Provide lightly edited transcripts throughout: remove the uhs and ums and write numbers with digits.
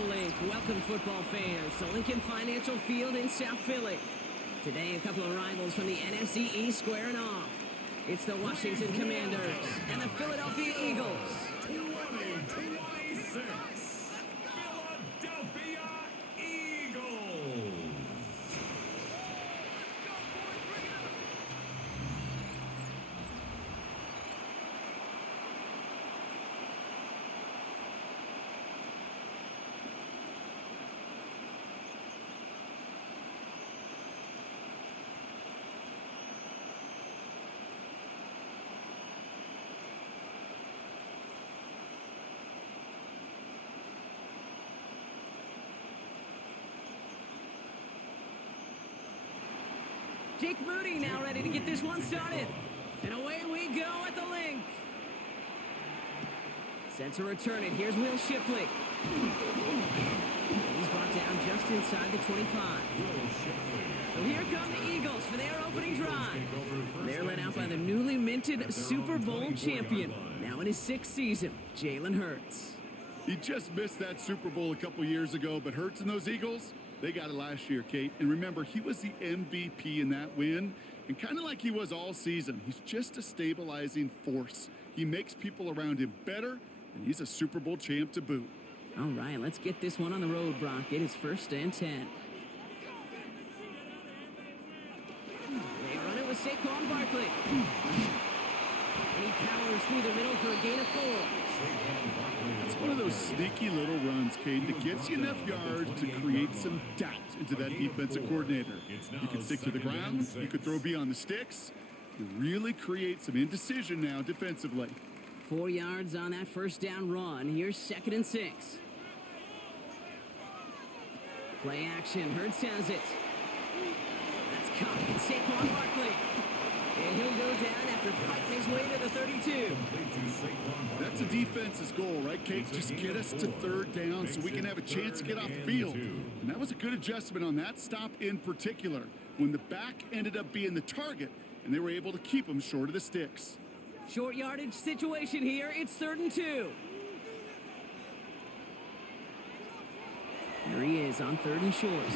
the Link. Welcome, football fans, to Lincoln Financial Field in South Philly. Today, a couple of rivals from the NFC East squaring off. It's the Washington Commanders and the Philadelphia Eagles. 2026 Philadelphia Eagles. Jake Moody now ready to get this one started. And away we go at the Link. Set to return it. Here's Will Shipley. He's brought down just inside the 25. So here come the Eagles for their opening drive. They're led out by the newly minted Super Bowl champion, now in his 6th season, Jalen Hurts. He just missed that Super Bowl a couple years ago, but Hurts and those Eagles, they got it last year, Kate. And remember, he was the MVP in that win. And kind of like he was all season, he's just a stabilizing force. He makes people around him better, and he's a Super Bowl champ to boot. All right, let's get this one on the road, Brock. It is 1st and 10. They run it with Saquon Barkley. And he powers through the middle for a gain of 4. It's one of those sneaky little runs, Kate, that gets you enough yards to create some doubt into that defensive coordinator. You can stick to the ground, you could throw beyond the sticks. You really create some indecision now defensively. 4 yards on that 1st down run. Here's 2nd and 6. Play action. Hurts has it. That's caught. It's Saquon Barkley. And he'll go down after fighting his way to the 32. That's a defense's goal, right, Kate? Just get us to 3rd down so we can have a chance to get off the field. And that was a good adjustment on that stop in particular, when the back ended up being the target, and they were able to keep him short of the sticks. Short yardage situation here. It's 3rd and 2. There he is on 3rd and short.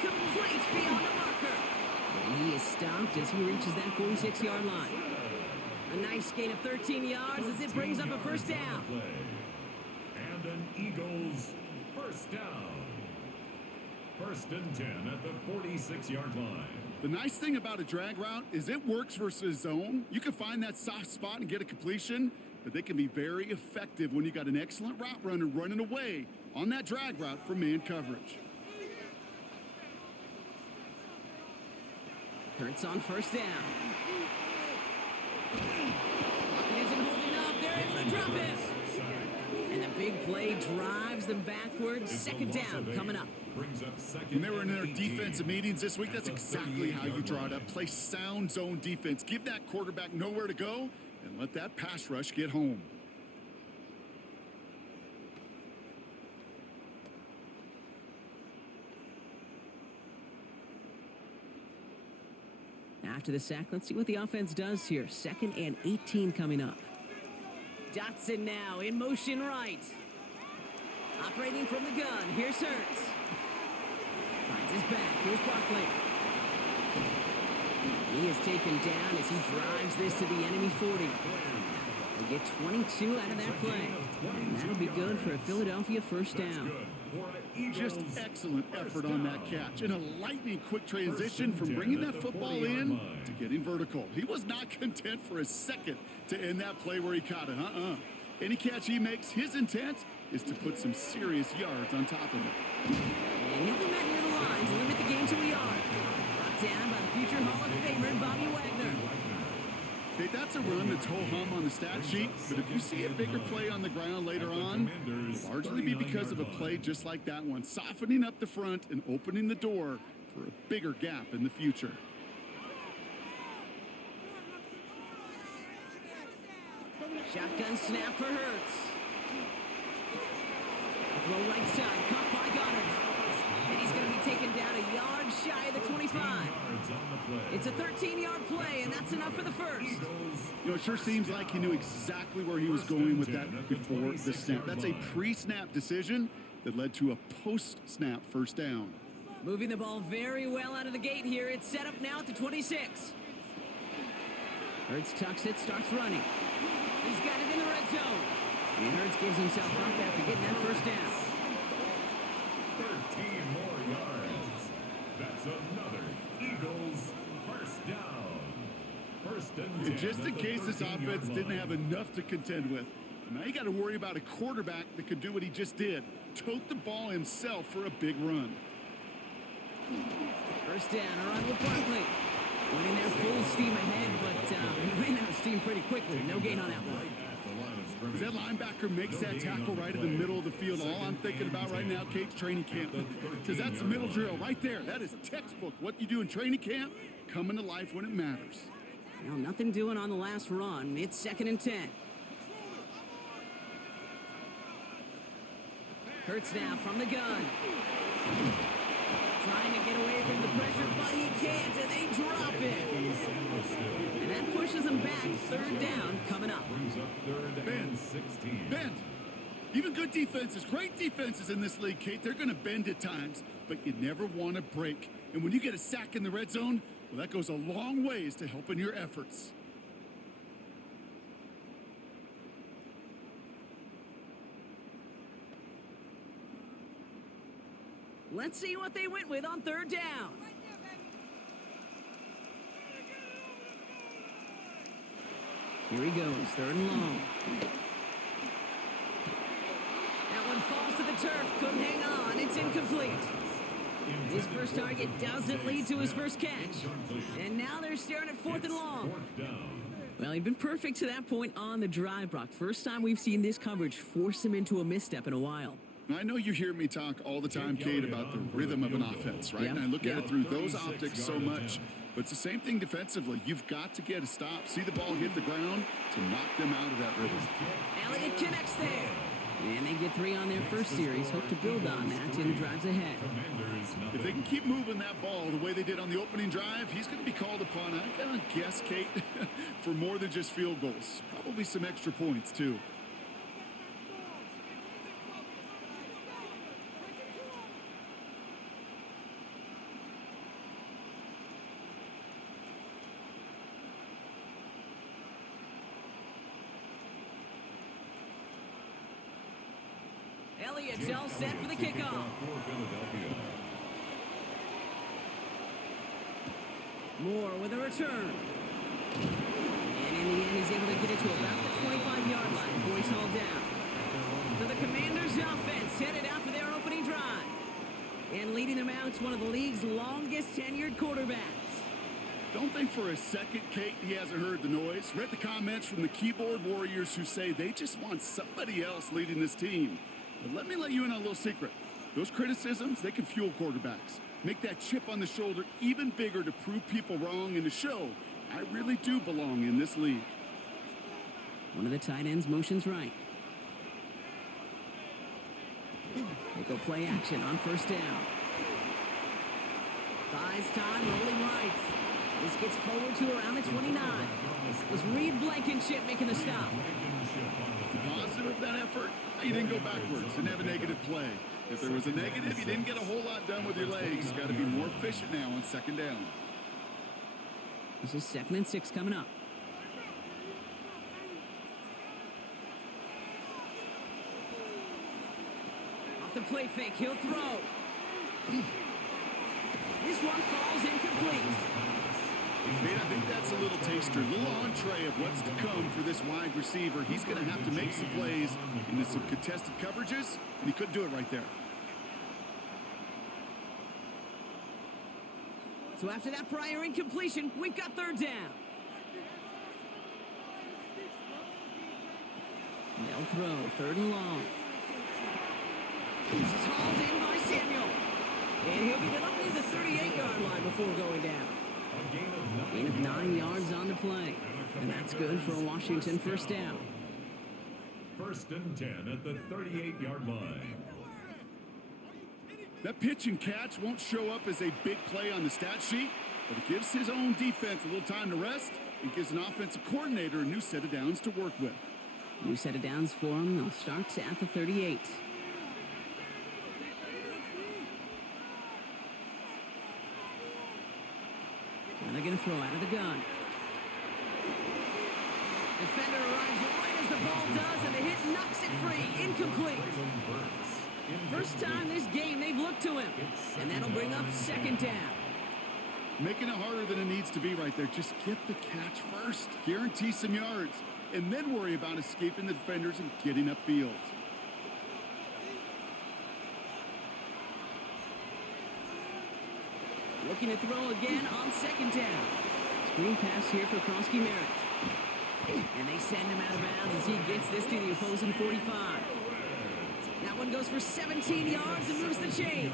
Completes beyond the marker. And he is stopped as he reaches that 46-yard line. A nice gain of 13 yards as it brings up a 1st down. And an Eagles 1st down. 1st and 10 at the 46-yard line. The nice thing about a drag route is it works versus zone. You can find that soft spot and get a completion, but they can be very effective when you got an excellent route runner running away on that drag route from man coverage. Hurts on 1st down. Pocket isn't holding up. They're able to drop it. And the big play drives them backwards. 2nd down coming up. When they were in their defensive meetings this week, that's exactly how you draw it up. Play sound zone defense. Give that quarterback nowhere to go and let that pass rush get home. After the sack, let's see what the offense does here. 2nd and 18 coming up. Dotson now in motion right. Operating from the gun. Here's Hurts. Finds his back. Here's Barkley. He is taken down as he drives this to the enemy 40. They get 22 out of that play. And that'll be good for a Philadelphia 1st down. Just excellent effort on that catch. And a lightning quick transition from bringing that football in to getting vertical. He was not content for a second to end that play where he caught it. Any catch he makes, his intent is to put some serious yards on top of it. And he'll be met near the line to limit the gain to a yard. Brought down by the future Hall of Famer, Bobby Wagner. Okay, that's a run that's ho-hum on the stat sheet, but if you see a bigger play on the ground later on, it'll largely be because of a play just like that one, softening up the front and opening the door for a bigger gap in the future. Shotgun snap for Hurts. Throw right side, caught by Goddard. And he's going to be taken down a yard shy of the 25. It's a 13-yard play, and that's enough for the 1st. You know, it sure seems like he knew exactly where he was going with that before the snap. That's a pre-snap decision. that led to a post-snap first down. Moving the ball very well out of the gate here. It's set up now at the 26. Hurts tucks it, starts running. He's got it in the red zone. And Hurts gives himself up after getting that first down. 13 more yards. That's another Eagles first down. First and 10 Just in at the case this 13-yard offense didn't line. have enough to contend with, now you got to worry about a quarterback that could do what he just did. Tote the ball himself for a big run. First down, a run with Barkley. Went in there full steam ahead, but he ran out of steam pretty quickly. No gain on that one. As that linebacker makes that tackle right in the middle of the field, all I'm thinking about right now, Kate's training camp. Because that's the middle drill right there. That is textbook. What you do in training camp, coming to life when it matters. Well, nothing doing on the last run. It's 2nd and 10. Hurts now from the gun. Trying to get away from the pressure, but he can't, and they drop it. And that pushes them back. 3rd down coming up. Brings up 3rd and 16. Bend. Even good defenses, great defenses in this league, Kate, they're going to bend at times, but you never want to break. And when you get a sack in the red zone, well, that goes a long ways to helping your efforts. Let's see what they went with on 3rd down. Here he goes, 3rd and long. That one falls to the turf, couldn't hang on, it's incomplete. His first target doesn't lead to his first catch. And now they're staring at 4th and long. Well, he'd been perfect to that point on the drive, Brock. First time we've seen this coverage force him into a misstep in a while. Now, I know you hear me talk all the time, Kate, about the rhythm of an offense, right? Yeah. And I look at it through those optics so much. But it's the same thing defensively. You've got to get a stop, see the ball hit the ground to knock them out of that rhythm. Elliott connects there. And they get 3 on their first series. Hope to build on that in the drives ahead. If they can keep moving that ball the way they did on the opening drive, he's going to be called upon, I gotta guess, Kate, for more than just field goals. Probably some extra points, too. Elliott's all set for the kickoff. Moore with a return. And in the end, he's able to get it to about the 25-yard line before he's hauled down. So the Commanders' offense headed out for their opening drive. And leading them out is one of the league's longest tenured quarterbacks. Don't think for a second, Kate, he hasn't heard the noise. Read the comments from the keyboard warriors who say they just want somebody else leading this team. But let me let you in on a little secret. Those criticisms, they can fuel quarterbacks. Make that chip on the shoulder even bigger to prove people wrong and to show I really do belong in this league. One of the tight ends motions right. They go play action on 1st down. Buys time, rolling right. This gets forward to around the 29. It was Reed Blankenship making the stop. The positive of that effort, you didn't go backwards, didn't have a negative play. If there was a negative, you didn't get a whole lot done with your legs. Got to be more efficient now on 2nd down. This is 2nd and 6 coming up. Off the play fake, he'll throw. This one falls incomplete. I think that's a little taster, a little entree of what's to come for this wide receiver. He's going to have to make some plays into some contested coverages, and he couldn't do it right there. So after that prior incompletion, we've got 3rd down. They'll throw 3rd and long. This is hauled in by Samuel. And he'll be up near the 38-yard line before going down. Gain of 9 yards on the play. And that's good for a Washington 1st down. 1st and 10 at the 38-yard line. That pitch and catch won't show up as a big play on the stat sheet, but it gives his own defense a little time to rest and gives an offensive coordinator a new set of downs to work with. New set of downs for him. They'll start at the 38. they're going to throw out of the gun. Defender arrives right as the ball does, and the hit knocks it free. Incomplete. First time this game they've looked to him, and that'll bring up second down. Making it harder than it needs to be right there. Just get the catch first. Guarantee some yards, and then worry about escaping the defenders and getting upfield. Looking to throw again on second down. Screen pass here for Krosky Merritt. And they send him out of bounds as he gets this to the opposing 45. That one goes for 17 yards and moves the chains.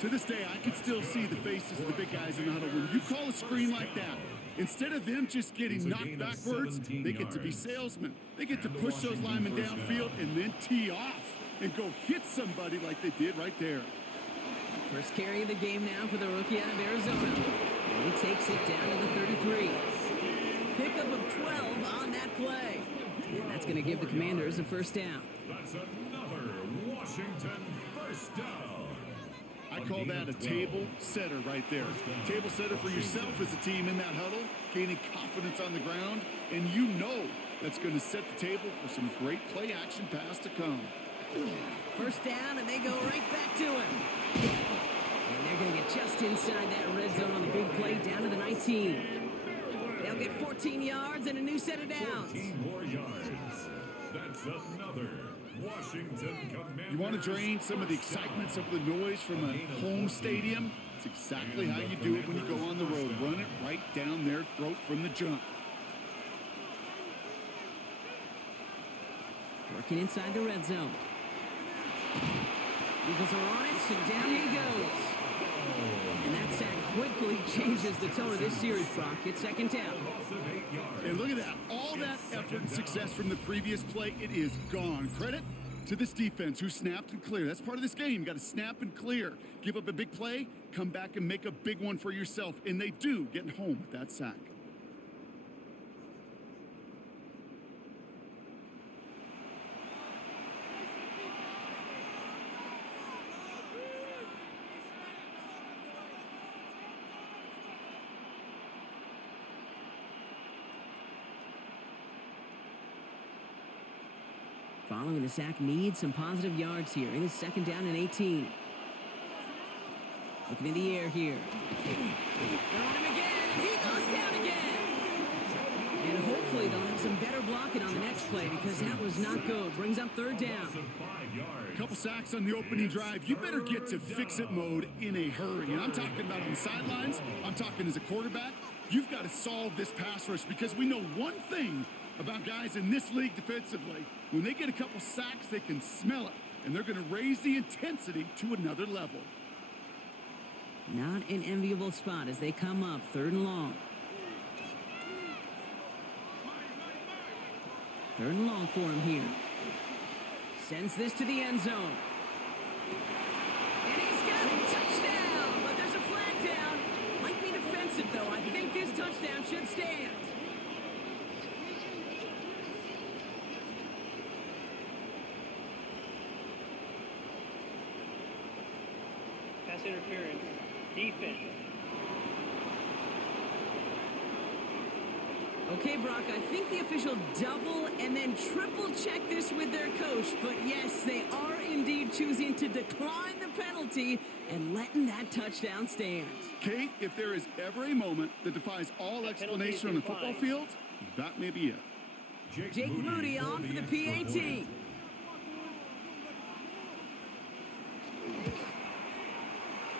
To this day, I can still see the faces of the big guys in the huddle. When you call a screen like that, instead of them just getting knocked backwards, they get to be salesmen. They get to push those linemen downfield and then tee off and go hit somebody like they did right there. First carry of the game now for the rookie out of Arizona. And he takes it down to the 33. Pickup of 12 on that play. And that's going to give the Commanders a first down. That's another Washington first down. I call that a table setter right there. Table setter for yourself as a team in that huddle, gaining confidence on the ground, and you know that's going to set the table for some great play action pass to come. First down, and they go right back to him. And they're going to get just inside that red zone on the big play down to the 19. They'll get 14 yards and a new set of downs. 14 more yards. That's another Washington Commanders. You want to drain some of the excitement, some of the noise from a home stadium? It's exactly how you do it when you go on the road. Run it right down their throat from the jump. Working inside the red zone. Eagles are on it, so down he goes. And that sack quickly changes the tone of this series, Brock. It's second down. And look at that. All that effort and success from the previous play, it is gone. Credit to this defense who snapped and cleared. That's part of this game. You got to snap and clear. Give up a big play, come back and make a big one for yourself. And they do, getting home with that sack. Following the sack, needs some positive yards here. It is second down and 18. Looking in the air here. They're on him again, and he goes down again. And hopefully they'll have some better blocking on the next play because that was not good. Brings up third down. Couple sacks on the opening drive. You better get to fix-it mode in a hurry. And I'm talking about on the sidelines. I'm talking as a quarterback. You've got to solve this pass rush because we know one thing about guys in this league defensively. When they get a couple sacks, they can smell it, and they're going to raise the intensity to another level. Not an enviable spot as they come up third and long. Third and long for him here. Sends this to the end zone. And he's got a touchdown, but there's a flag down. Might be defensive, though. I think this touchdown should stand. Pass interference. Defense. Okay, Brock, I think the official double and then triple check this with their coach. But yes, they are indeed choosing to decline the penalty and letting that touchdown stand. Kate, if there is ever a moment that defies all explanation on the football field, that may be it. Jake Moody on for the PAT.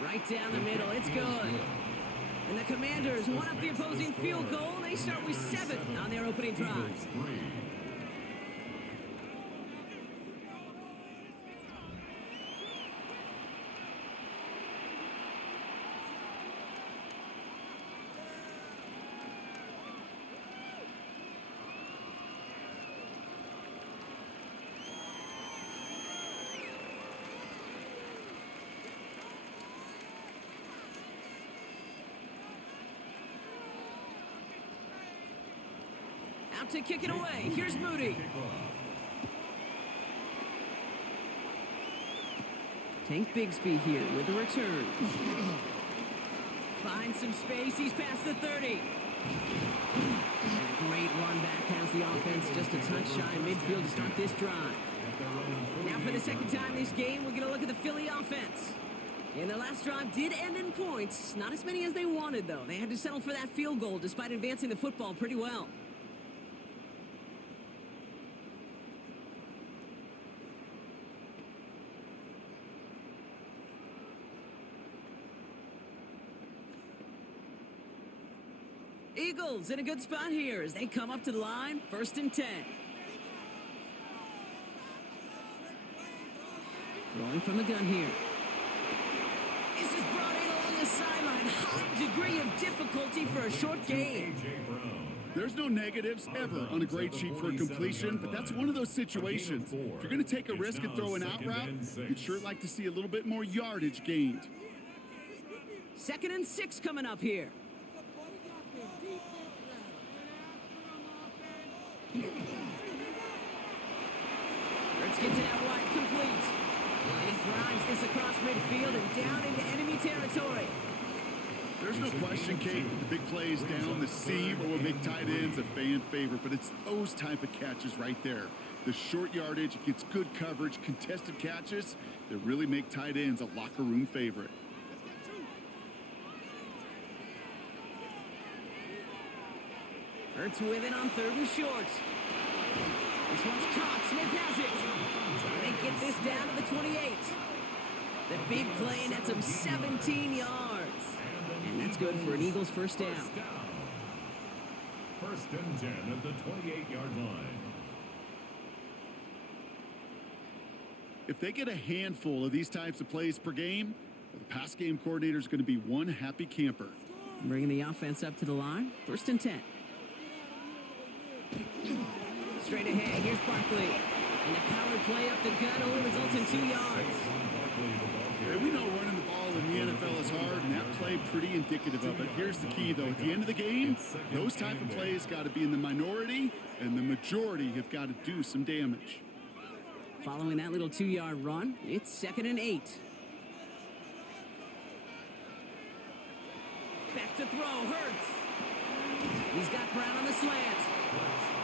Right down the middle, it's good. And the Commanders want up the opposing field goal. They start with 7 on their opening drive. Out to kick it away. Here's Moody. Tank Bigsby here with the return. Finds some space. He's past the 30. And a great run back has the offense just a touch shy of midfield to start this drive. Now for the second time this game, we're going to look at the Philly offense. And their last drive did end in points. Not as many as they wanted, though. They had to settle for that field goal despite advancing the football pretty well. Eagles in a good spot here as they come up to the line, 1st and 10. Throwing from the gun here. This is brought in along the sideline. High degree of difficulty for a short gain. There's no negatives ever on a grade sheet for a completion, but that's one of those situations. If you're going to take a risk and throw an out route, you'd sure like to see a little bit more yardage gained. 2nd and 6 coming up here. Hurts gets it out wide, complete. And he drives this across midfield and down into enemy territory. There's no question, Kate, that the big plays down the seam or will make tight ends a fan favorite, but it's those type of catches right there. The short yardage, gets good coverage, contested catches that really make tight ends a locker room favorite. Hurts with it on 3rd and short. This one's caught. Smith has it. And they get this down to the 28. The big play, and that's him 17 yards. And that's good for an Eagles first down. 1st and 10 at the 28-yard line. If they get a handful of these types of plays per game, well, the pass game coordinator is going to be one happy camper. Bringing the offense up to the line, 1st and 10. Straight ahead, here's Barkley. And the power play up the gut only results in 2 yards. Yeah, we know running the ball in the NFL is hard, and that play pretty indicative of it. Here's the key, though. At the end of the game, those type of plays got to be in the minority, and the majority have got to do some damage. Following that little 2-yard run, it's 2nd and 8. Back to throw, Hurts. He's got Brown on the slant.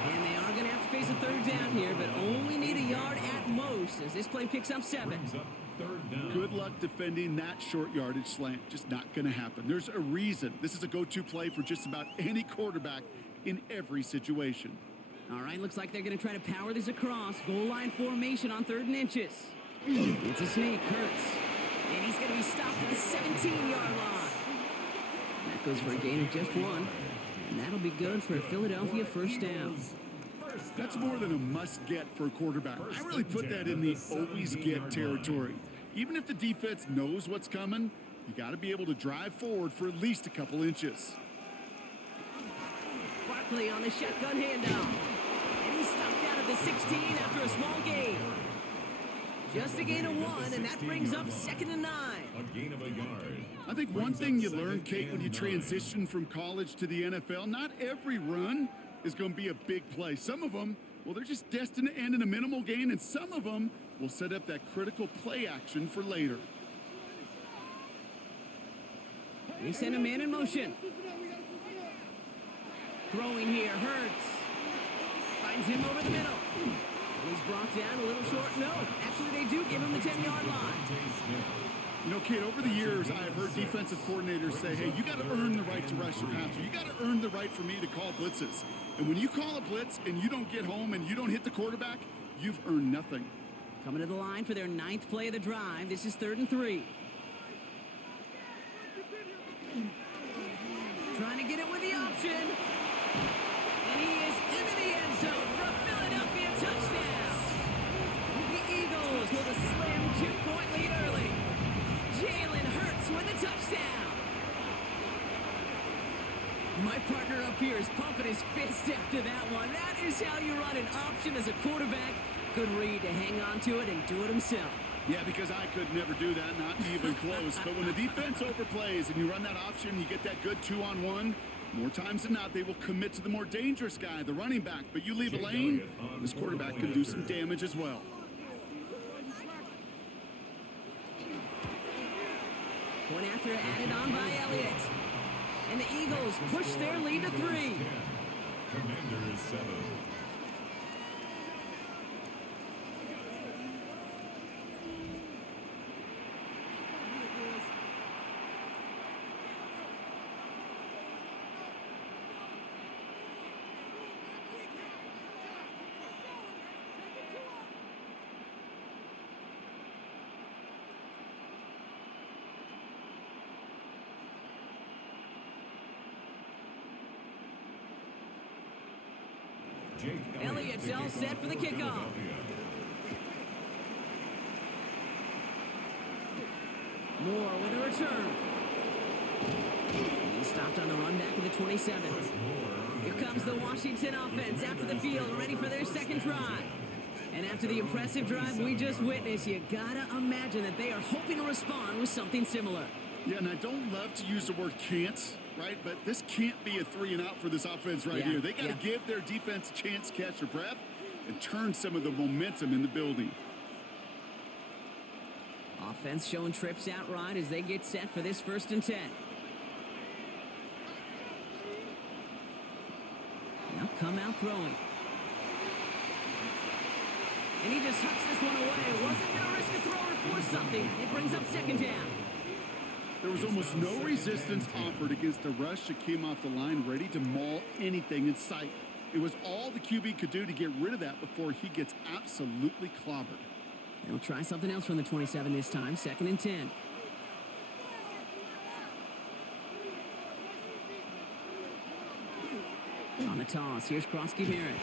And they are going to have to face a 3rd down here, but only need a yard at most as this play picks up 7. Good luck defending that short yardage slant. Just not going to happen. There's a reason. This is a go-to play for just about any quarterback in every situation. All right, looks like they're going to try to power this across. Goal line formation on 3rd and inches. It's a sneak, Hurts. And he's going to be stopped at the 17-yard line. That goes for a gain of just 1. And that'll be good for a Philadelphia first down. That's more than a must-get for a quarterback. I really put that in the always-get territory. Even if the defense knows what's coming, you got to be able to drive forward for at least a couple inches. Barkley on the shotgun handoff. And he's stopped out of the 16 after a small gain. Just a gain of 1, and that brings up 2nd and 9. A gain of a yard. I think one thing you learn, Kate, when you transition from college to the NFL, not every run is going to be a big play. Some of them, well, they're just destined to end in a minimal gain, and some of them will set up that critical play action for later. They send a man in motion. Throwing here, Hurts. Finds him over the middle. And he's brought down a little short. No, actually they do give him the 10-yard line. You know, Kate, over the years, I've heard defensive coordinators say, hey, you got to earn the right to rush your passer. You got to earn the right for me to call blitzes. And when you call a blitz and you don't get home and you don't hit the quarterback, you've earned nothing. Coming to the line for their 9th play of the drive. This is 3rd and 3. Trying to get it with the option. And he is into the end zone for a Philadelphia touchdown. The Eagles with a slim 2-point lead early. Jalen Hurts with a touchdown. My partner up here is pumping his fist after that one. That is how you run an option as a quarterback. Good read to hang on to it and do it himself. Yeah, because I could never do that, not even close. But when the defense overplays and you run that option, you get that good 2-on-1. More times than not, they will commit to the more dangerous guy, the running back. But you leave a lane, this quarterback can do some damage as well. Point after added on by Elliott. And the Eagles push their lead to 3. Commanders 7. Elliott's all set for the kickoff. Moore with a return. He stopped on the run back of the 27. Here comes the Washington offense out to the field, ready for their second drive. And after the impressive drive we just witnessed, you gotta imagine that they are hoping to respond with something similar. Yeah, and I don't love to use the word can't, right? But this can't be a 3 and out for this offense right here. They got to give their defense a chance to catch their breath and turn some of the momentum in the building. Offense showing trips out right as they get set for this 1st and 10. Now come out throwing. And he just hucks this one away. Wasn't going to risk a throw or force something. It brings up 2nd down. There was almost no resistance offered against a rush that came off the line ready to maul anything in sight. It was all the QB could do to get rid of that before he gets absolutely clobbered. They'll try something else from the 27 this time, 2nd and 10. On the toss, here's Krosky Merritt.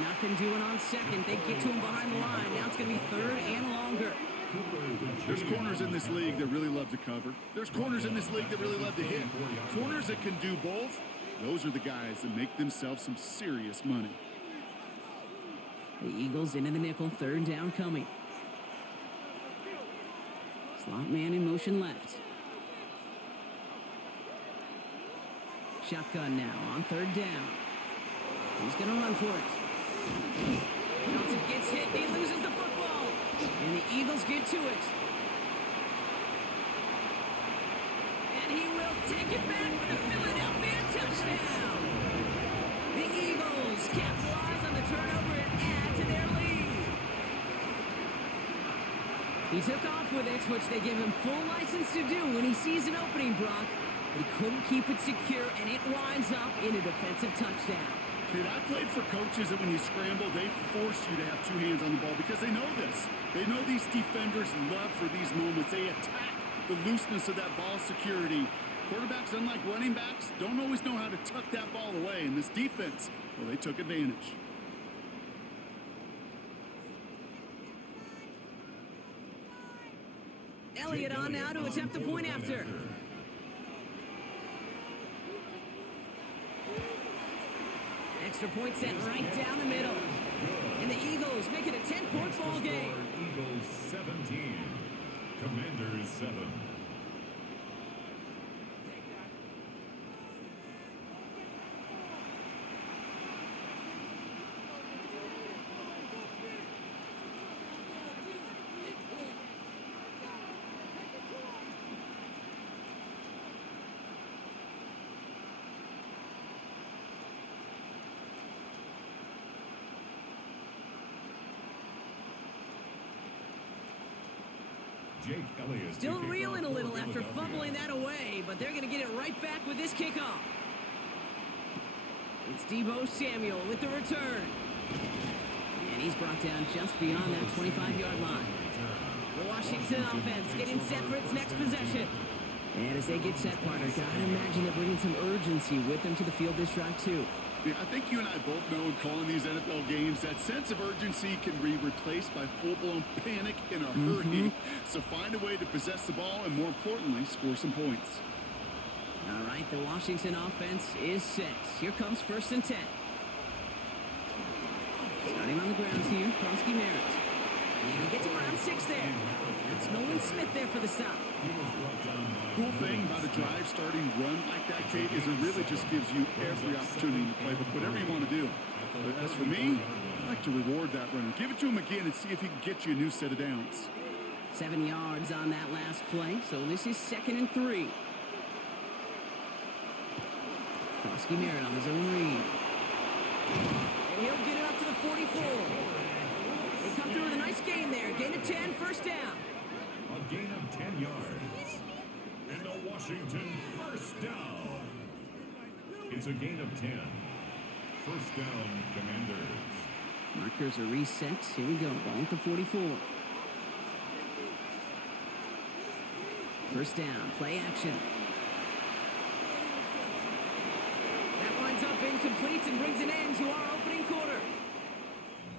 Nothing doing on 2nd. They get to him behind the line. Now it's going to be 3rd and longer. There's corners in this league that really love to cover. There's corners in this league that really love to hit. Corners that can do both, those are the guys that make themselves some serious money. The Eagles into the nickel, 3rd down coming. Slot man in motion left. Shotgun now on 3rd down. He's going to run for it. Johnson gets hit. He loses the football. And the Eagles get to it. And he will take it back for the Philadelphia touchdown. The Eagles capitalize on the turnover and add to their lead. He took off with it, which they give him full license to do when he sees an opening, Brock. But he couldn't keep it secure, and it winds up in a defensive touchdown. Kid, I played for coaches that when you scramble, they force you to have 2 hands on the ball because they know this. They know these defenders love for these moments. They attack the looseness of that ball security. Quarterbacks, unlike running backs, don't always know how to tuck that ball away. And this defense, well, they took advantage. Elliott on now to attempt the point after. Extra point set right down the middle. And the Eagles make it a 10-point ball game. Eagles 17, Commanders 7. Jake Elliott. Still reeling a little after fumbling that away, but they're going to get it right back with this kickoff. It's Deebo Samuel with the return. And he's brought down just beyond that 25-yard line. The Washington offense getting set for its next possession. And as they get set, partner, gotta imagine they're bringing some urgency with them to the field this drive, too. Yeah, I think you and I both know in calling these NFL games, that sense of urgency can be replaced by full-blown panic in a hurry. So find a way to possess the ball and, more importantly, score some points. All right, the Washington offense is set. Here comes 1st and 10. Starting on the ground here, Krosky Merritt. And he gets around 6 there. That's Nolan Smith there for the stop. Cool thing about a drive starting run like that, Kate, is it really just gives you every opportunity to play with whatever you want to do. But as for me, I like to reward that runner. Give it to him again and see if he can get you a new set of downs. 7 yards on that last play, so this is 2nd and 3. Krosky Merritt on his own read. And he'll get it up to the 44. They come through with a nice gain there. Gain of 10, first down. A gain of 10 yards. And a Washington first down. It's a gain of 10. First down, Commanders. Markers are reset. Here we go. Ball at the 44. First down. Play action. That winds up incomplete and brings an end to our opening quarter.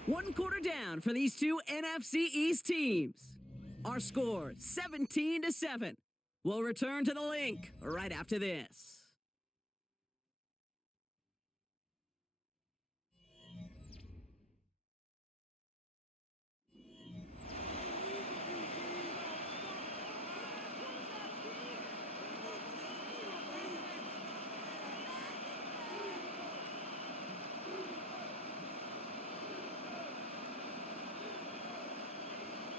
One quarter down for these two NFC East teams. Our score, 17-7. We'll return to the link right after this.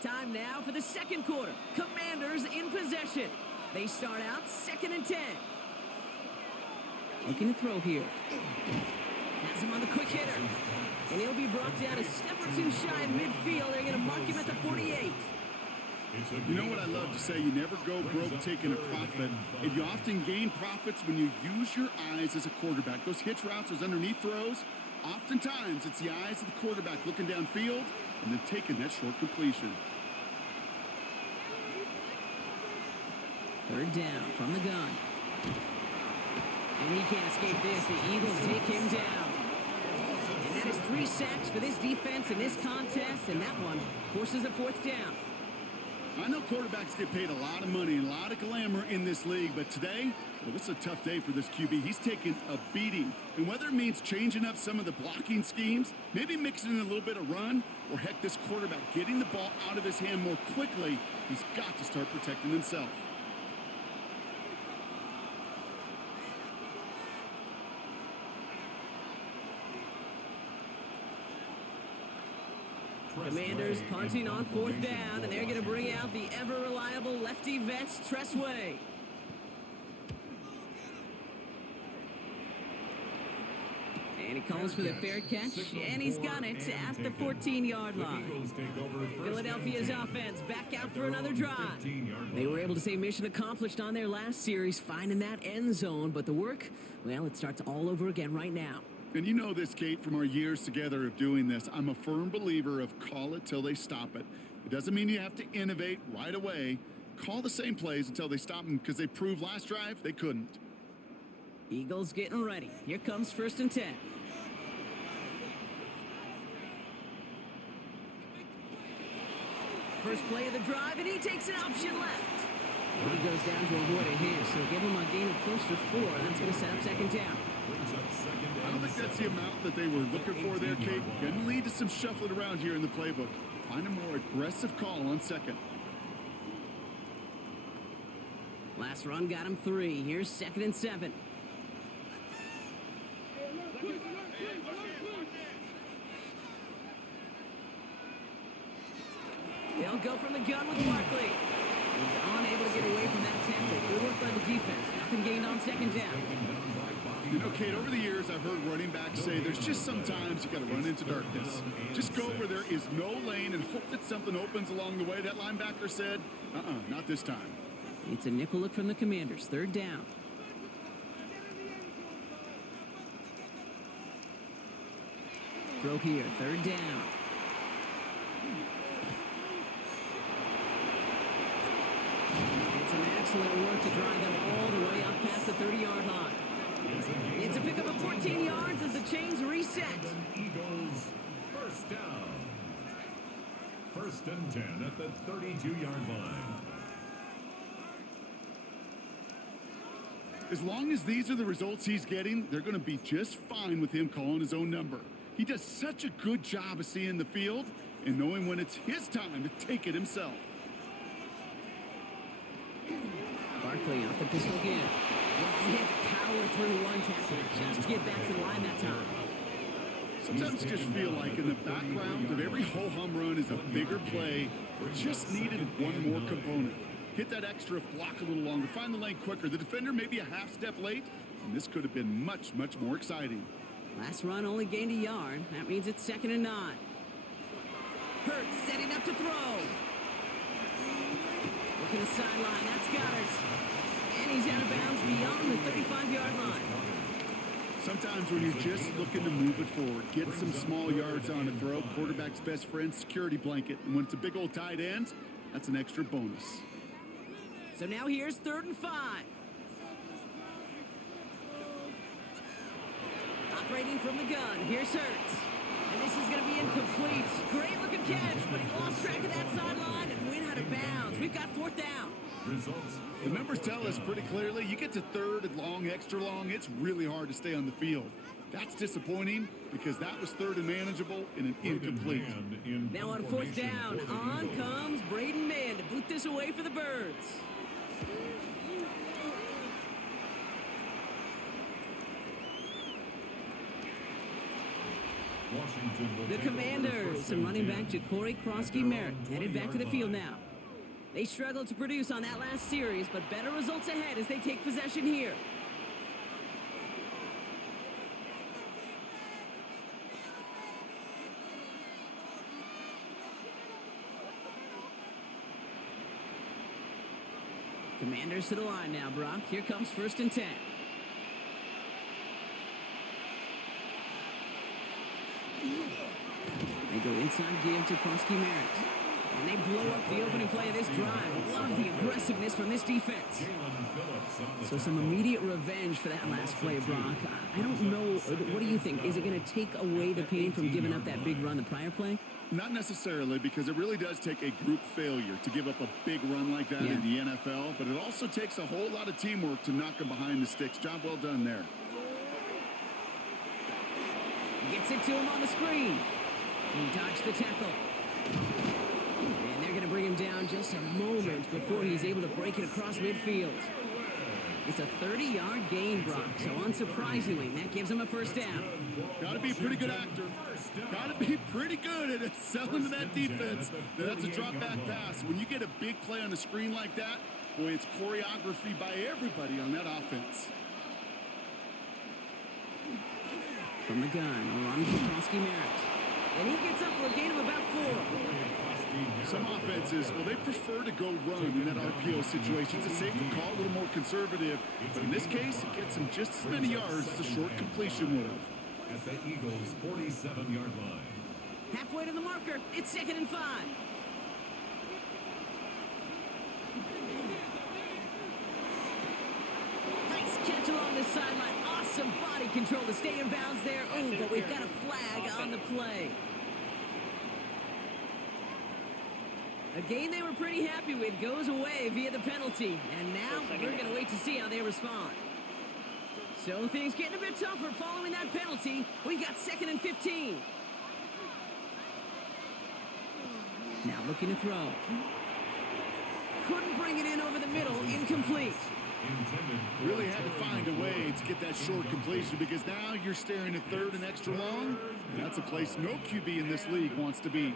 Time now for the second quarter. Commanders in possession. They start out 2nd and 10. Looking to throw here. Has him on the quick hitter. And he'll be brought down a step or two shy of midfield. They're going to mark him at the 48. You know what I love to say? You never go broke taking a profit. And you often gain profits when you use your eyes as a quarterback. Those hitch routes, those underneath throws, oftentimes it's the eyes of the quarterback looking downfield and then taking that short completion. Third down from the gun. And he can't escape this. The Eagles take him down. And that is 3 sacks for this defense in this contest. And that one forces a 4th down. I know quarterbacks get paid a lot of money and a lot of glamour in this league, but today, well, this is a tough day for this QB. He's taken a beating. And whether it means changing up some of the blocking schemes, maybe mixing in a little bit of run, or heck, this quarterback getting the ball out of his hand more quickly, he's got to start protecting himself. Commanders punting on 4th down, and they're going to bring out the ever-reliable lefty vet, Tressway. And he calls for the fair catch, and he's got it at the 14-yard line. Philadelphia's offense back out for another drive. They were able to say mission accomplished on their last series, finding that end zone, but the work, well, it starts all over again right now. And you know this, Kate, from our years together of doing this. I'm a firm believer of call it till they stop it. It doesn't mean you have to innovate right away. Call the same plays until they stop them, because they proved last drive they couldn't. Eagles getting ready. Here comes 1st and 10. First play of the drive, and he takes an option left. And he goes down to avoid a hit, so give him a gain of close to 4. That's going to set up 2nd down. I don't think that's the amount that they were looking for there, Kate. Going to lead to some shuffling around here in the playbook. Find a more aggressive call on 2nd. Last run got him 3. Here's 2nd and 7. They'll go from the gun with Barkley. He's unable to get away from that tackle. Good work by the defense. Nothing gained on 2nd down. You know, Kate, over the years, I've heard running backs say there's just sometimes you got to run into darkness. Just go where there is no lane and hope that something opens along the way. That linebacker said, not this time. It's a nickel look from the Commanders. 3rd down. Throw here. 3rd down. It's an excellent work to drive them all the way up past the 30-yard line. It's a pickup of 14 yards as the chains reset. Eagles first down. 1st and 10 at the 32-yard line. As long as these are the results he's getting, they're going to be just fine with him calling his own number. He does such a good job of seeing the field and knowing when it's his time to take it himself. Barkley off the pistol again. He had to power through one tackle just to get back to the line that time. Sometimes you just feel like in the background of every ho-hum run is a bigger play that just needed one more component. Hit that extra block a little longer, find the lane quicker. The defender may be a half step late, and this could have been much, much more exciting. Last run only gained a yard. That means it's 2nd and 9. Hurts setting up to throw. Look at the sideline. That's Goddard. And he's out of bounds beyond the 35-yard line. Sometimes when you're just looking to move it forward, get some small yards on a throw, quarterback's best friend, security blanket. And when it's a big old tight end, that's an extra bonus. So now here's 3rd and 5. Operating from the gun, here's Hurts. And this is going to be incomplete. Great looking catch, but he lost track of that sideline and went out of bounds. We've got 4th down. Results. The numbers tell us pretty clearly, you get to 3rd and long, extra long, it's really hard to stay on the field. That's disappointing because that was 3rd and manageable and an incomplete. Now on 4th down, on comes Braden Mann to boot this away for the Birds. The Commanders and running back Ja'Cory Krosky-Merritt headed back to the field now. They struggled to produce on that last series, but better results ahead as they take possession here. Commanders to the line now, Brock. Here comes 1st and 10. They go inside give to Krosky-Merritt. And they blow up the opening play of this drive. Love the aggressiveness from this defense. So some immediate revenge for that last play, Brock. I don't know. What do you think? Is it going to take away the pain from giving up that big run the prior play? Not necessarily, because it really does take a group failure to give up a big run like that in the NFL. But it also takes a whole lot of teamwork to knock them behind the sticks. Job well done there. Gets it to him on the screen. He dodged the tackle. And they're going to bring him down just a moment before he's able to break it across midfield. It's a 30-yard gain, Brock, so unsurprisingly, that gives him a 1st down. Got to be a pretty good actor. Got to be pretty good at selling to that defense. That's a drop-back pass. When you get a big play on the screen like that, boy, it's choreography by everybody on that offense. From the gun, a run for Krosky-Merritt. And he gets up for a gain of about 4. Some offenses, well, they prefer to go run in that RPO situation. It's a safety call, a little more conservative. But in this case, it gets him just as many yards as a short completion would have. At the Eagles' 47-yard line. Halfway to the marker, it's 2nd and 5. Nice catch along the sideline. Awesome body control to stay in bounds there. Oh, but we've got a flag on the play. A game they were pretty happy with goes away via the penalty. And now we're going to wait to see how they respond. So things getting a bit tougher following that penalty. We got 2nd and 15. Now looking to throw. Couldn't bring it in over the middle. Incomplete. Really had to find a way to get that short completion because now you're staring at 3rd and extra long. And that's a place no QB in this league wants to be.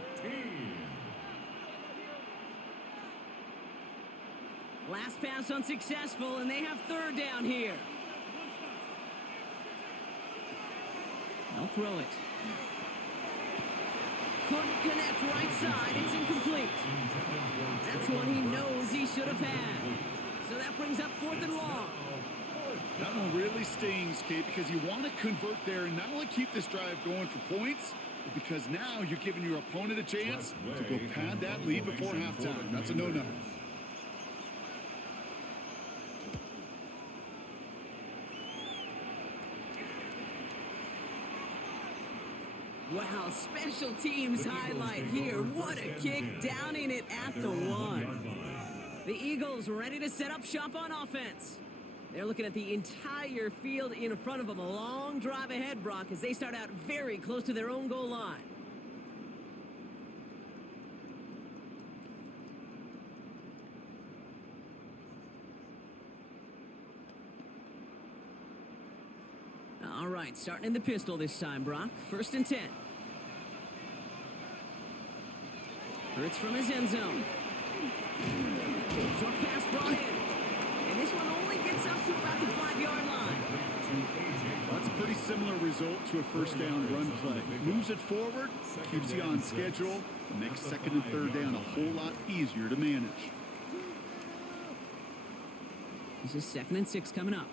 Last pass unsuccessful, and they have 3rd down here. They'll throw it. Couldn't connect right side. It's incomplete. That's one he knows he should have had. So that brings up 4th and long. That one really stings, Kate, because you want to convert there and not only keep this drive going for points, but because now you're giving your opponent a chance to go pad that lead before halftime. That's a no-no. Wow, special teams highlight here. What a kick, downing it at the 1. The Eagles ready to set up shop on offense. They're looking at the entire field in front of them. A long drive ahead, Brock, as they start out very close to their own goal line. All right, starting in the pistol this time, Brock. 1st and 10. Hurts from his end zone. Short pass brought in. And This one only gets up to about the 5-yard line. That's a pretty similar result to a first down run play. Moves it forward, keeps you on schedule, and makes second and third down a whole lot easier to manage. This is 2nd and 6 coming up.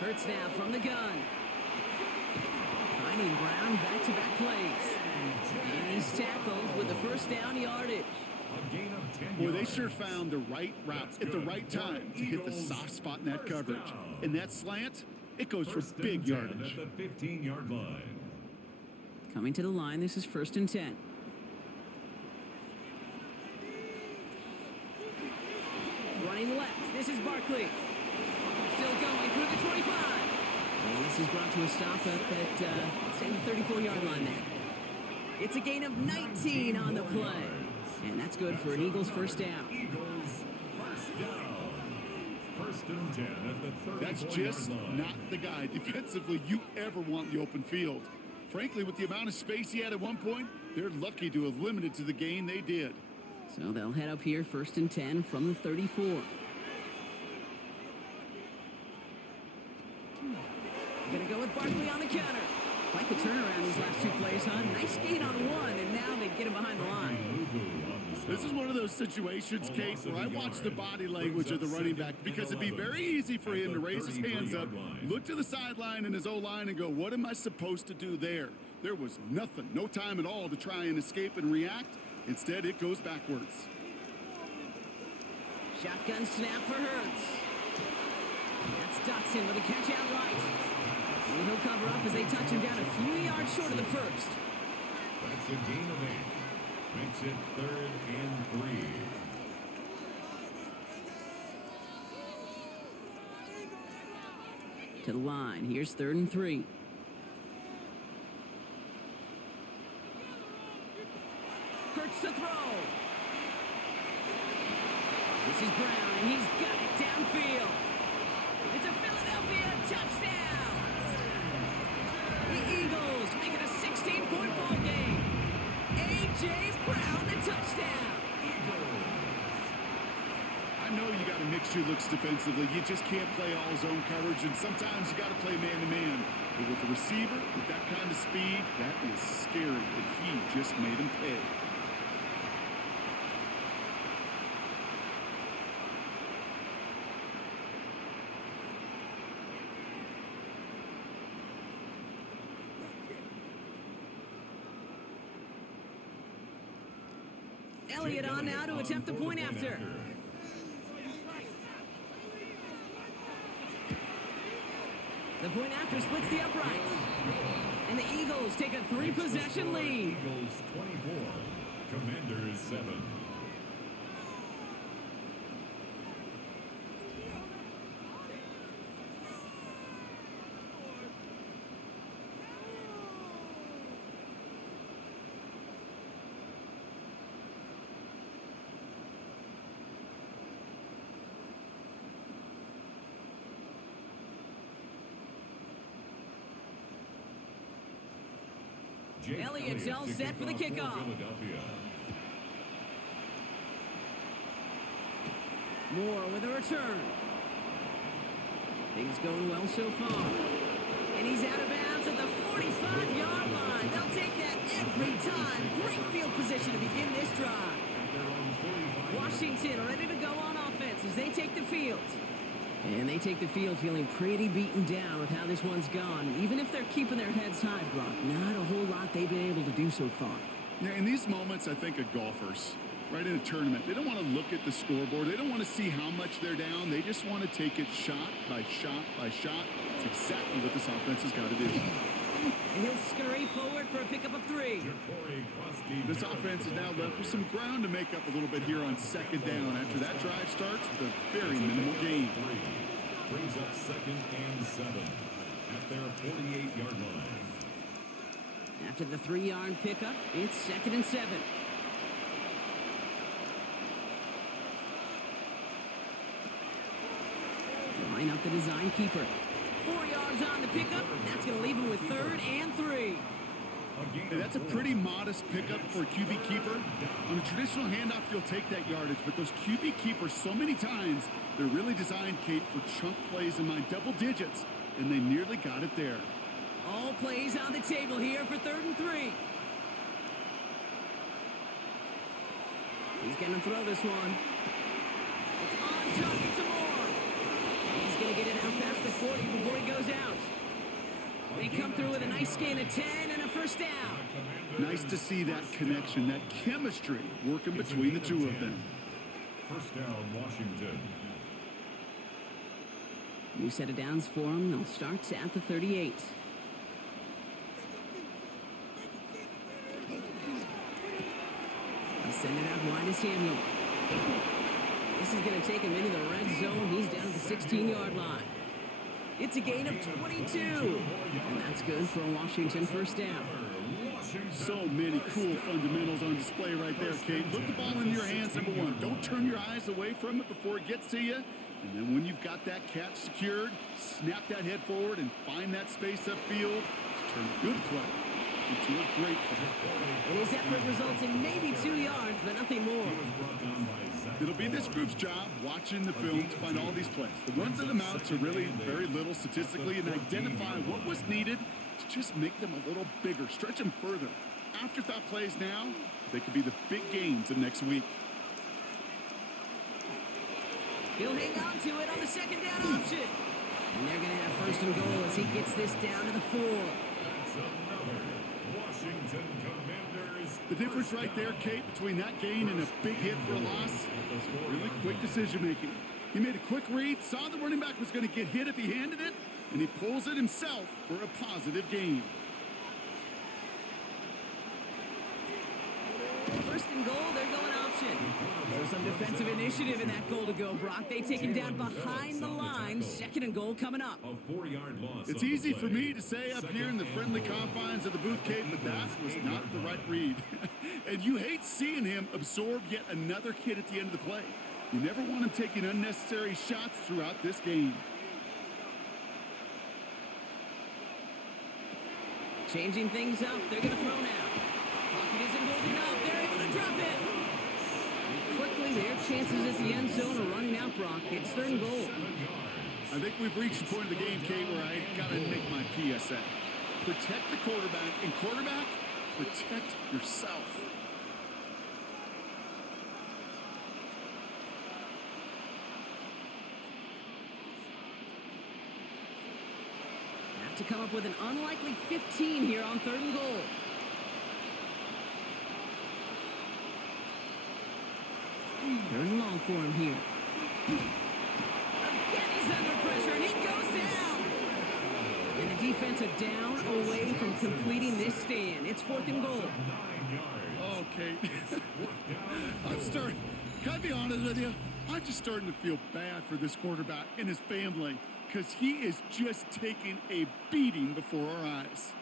Hurts now from the gun. Finding Brown back-to-back plays. And he's tackled with the first down yardage. Boy, they sure found the right route at the right time to hit the soft spot in that coverage. And that slant, it goes for big yardage. At the 15-yard line. Coming to the line, this is 1st and 10. Running left, this is Barkley. Still going through the 25. And this is brought to a stop up at, say, the 34-yard line there. It's a gain of 19 on the play. And that's good for an Eagles first down. Eagles first down. 1st and 10 at the 34-yard line. That's just not the guy defensively you ever want in the open field. Frankly, with the amount of space he had at one point, they're lucky to have limited to the gain they did. So they'll head up here 1st and 10 from the 34. Gonna go with Barkley on the counter. Like the turnaround these last 2 plays, huh? Nice gain on one, and now they get him behind the line. This is one of those situations, Kate, where I watch the body language of the running back because it'd be very easy for him to raise his hands up, look to the sideline and his O-line and go, what am I supposed to do there? There was nothing, no time at all to try and escape and react. Instead, it goes backwards. Shotgun snap for Hurts. That's Dotson with a catch out right. And he'll cover up as they touch him down a few yards short of the first. That's a gain of 8. Makes it 3rd and 3. To the line. Here's 3rd and 3. Hurts to throw. This is Brown, and he's got it downfield. It's a Philadelphia touchdown. The Eagles make it a 16-point ball game. A.J. Brown, the touchdown. I know you got to mix your looks defensively. You just can't play all zone coverage, and sometimes you got to play man-to-man. But with the receiver, with that kind of speed, that is scary, and he just made him pay. Elliott on now to attempt the point after. The point after splits the upright. And the Eagles take a 3-possession lead. Eagles 24, Commanders 7. Elliott's all set for the kickoff. Moore with a return. Things going well so far. And he's out of bounds at the 45-yard line. They'll take that every time. Great field position to begin this drive. Washington ready to go on offense as they take the field. And they take the field feeling pretty beaten down with how this one's gone. Even if they're keeping their heads high, Brock, not a whole lot they've been able to do so far. Yeah, in these moments, I think of golfers, right, in a tournament. They don't want to look at the scoreboard. They don't want to see how much they're down. They just want to take it shot by shot by shot. It's exactly what this offense has got to do. And he'll scurry forward for a pickup of 3. This offense is now left with some ground to make up a little bit here on 2nd down. After that drive starts, the very minimal gain. Brings up 2nd and 7 at their 48-yard line. After the 3-yard pickup, it's 2nd and 7. Line up the design keeper. 4 yards on the pickup. That's going to leave him with 3rd and 3. A gain Hey, that's a pretty modest pickup for a QB keeper. On a traditional handoff, you'll take that yardage, but those QB keepers, so many times, they're really designed, Kate, for chunk plays in my double digits, and they nearly got it there. All plays on the table here for 3rd and 3. He's going to throw this one. It's on target to Moore. He's going to get it out past the 40 before he goes out. They come through with a nice gain of 10 and a first down. Nice to see that connection, that chemistry working between the two of them. First down, Washington. New set of downs for them. They'll start at the 38. They'll send it out wide to Samuel. This is going to take him into the red zone. He's down at the 16-yard line. It's a gain of 22. And that's good for a Washington first down. So many cool fundamentals on display right there, Kate. Look the ball in your hands, number one. Don't turn your eyes away from it before it gets to you. And then when you've got that catch secured, snap that head forward and find that space upfield to turn a good play into a great play. And his effort results in maybe 2 yards, but nothing more. It'll be this group's job watching the film to find all these plays. The runs of them out to really very little statistically and identify what was needed to just make them a little bigger, stretch them further. Afterthought plays now, they could be the big gains of next week. He'll hang on to it on the second down option. And they're going to have first and goal as he gets this down to the 4. That's another Washington Commanders. The difference right there, Kate, between that gain and a big hit for a loss, really quick decision-making. He made a quick read, saw the running back was going to get hit if he handed it, and he pulls it himself for a positive gain. First and goal, they're going option. There's some defensive initiative in that goal to go, Brock. They take him down behind the line. Second and goal coming up. A 4-yard loss. It's easy for me to say up here in the friendly confines of the booth, Kate, but that was not the right read. And you hate seeing him absorb yet another hit at the end of the play. You never want him taking unnecessary shots throughout this game. Changing things up. They're going to throw now. Pocket isn't holding up. They're able to drop it. And quickly, their chances at the end zone are running out, Brock. It's 3rd and goal. I think we've reached the point of the game, Kate, where I got to make my PSA. Protect the quarterback, and quarterback, protect yourself. Have to come up with an unlikely 15 here on 3rd and goal. They're in long for him here. Again, he's under pressure, and he goes down. And the defensive down away from completing this stand. It's 4th and goal. Okay. Can I be honest with you? I'm just starting to feel bad for this quarterback and his family because he is just taking a beating before our eyes.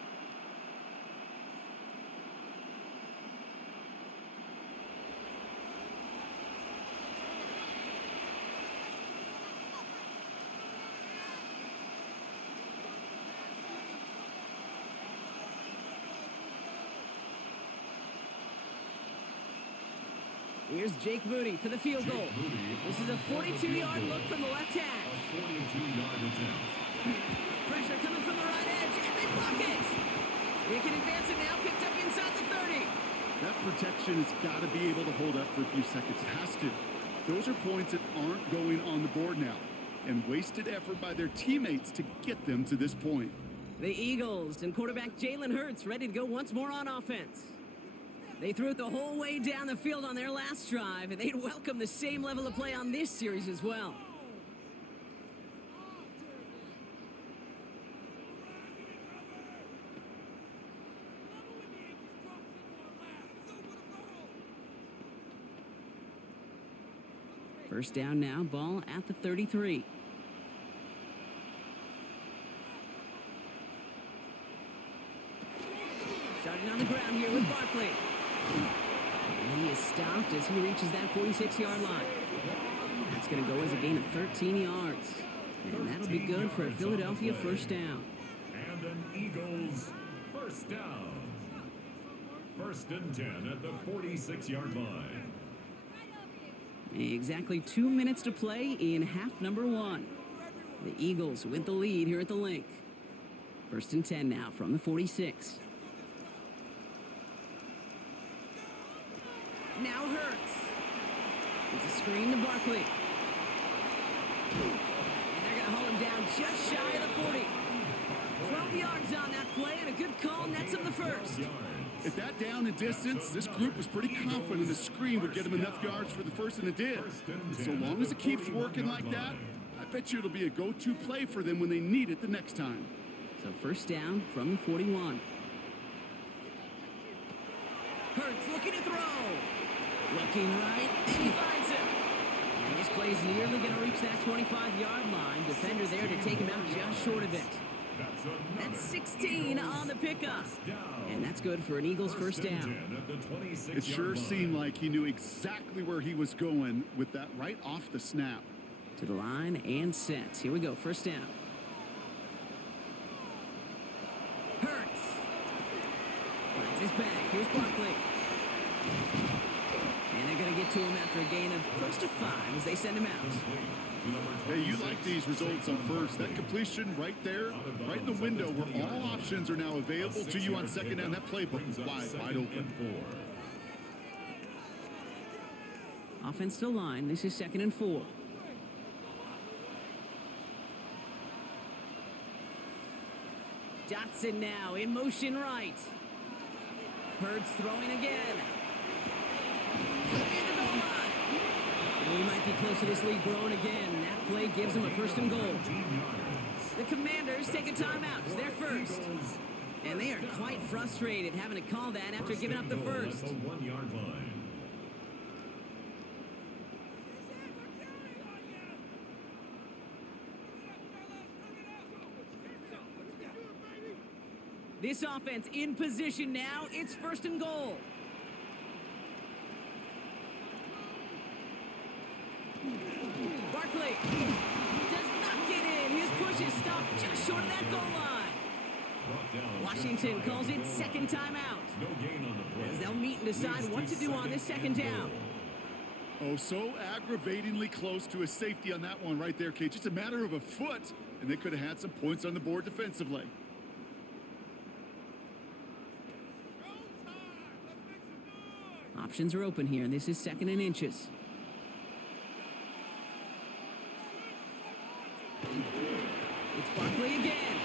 Here's Jake Moody for the field goal. This is a 42-yard look from the left hash. 42-yard attempt. Pressure coming from the right edge, and they block it. They can advance it now, picked up inside the 30. That protection has got to be able to hold up for a few seconds. It has to. Those are points that aren't going on the board now, and wasted effort by their teammates to get them to this point. The Eagles and quarterback Jalen Hurts ready to go once more on offense. They threw it the whole way down the field on their last drive, and they'd welcome the same level of play on this series as well. First down now, ball at the 33. Starting on the ground here with Barkley. And he is stopped as he reaches that 46-yard line. That's going to go as a gain of 13 yards. And that'll be good for a Philadelphia first down. And an Eagles first down. First and 10 at the 46-yard line. Exactly 2 minutes to play in half number 1. The Eagles with the lead here at the Link. First and 10 now from the 46. Now Hurts. It's a screen to Barkley. And they're going to hold him down just shy of the 40. 12 yards on that play, and a good call nets him the first. At that down and distance, this group was pretty confident the screen would get him enough yards for the first, and it did. So long as it keeps working like that, I bet you it'll be a go-to play for them when they need it the next time. So first down from the 41. Hurts looking to throw. Looking right, and he finds him. And this play is nearly going to reach that 25-yard line. Defender there to take him out just short of it. That's 16 on the pickup. And that's good for an Eagles first down. It sure seemed like he knew exactly where he was going with that right off the snap. To the line and set. Here we go, first down. Hurts. Finds his back. Here's Barkley. And they're going to get to him after a gain of close to 5 as they send him out. Hey, you like these results on first. That completion right there, right in the window where all options are now available to you on second down. That playbook is wide open. Offense to line. This is second and 4. Dotson now in motion right. Hurts throwing again. And we might be close to this lead growing again. That play gives them a first and goal. The Commanders take a timeout. It's their first. And they are quite frustrated having to call that after giving up the first. This offense in position now. It's first and goal. Barkley does not get in. His push is stopped just short of that goal line. Washington calls it second timeout. As they'll meet and decide what to do on this second down. Oh, so aggravatingly close to a safety on that one right there, Kate. Just a matter of a foot, and they could have had some points on the board defensively. Options are open here, and this is second and inches. It's Barkley again,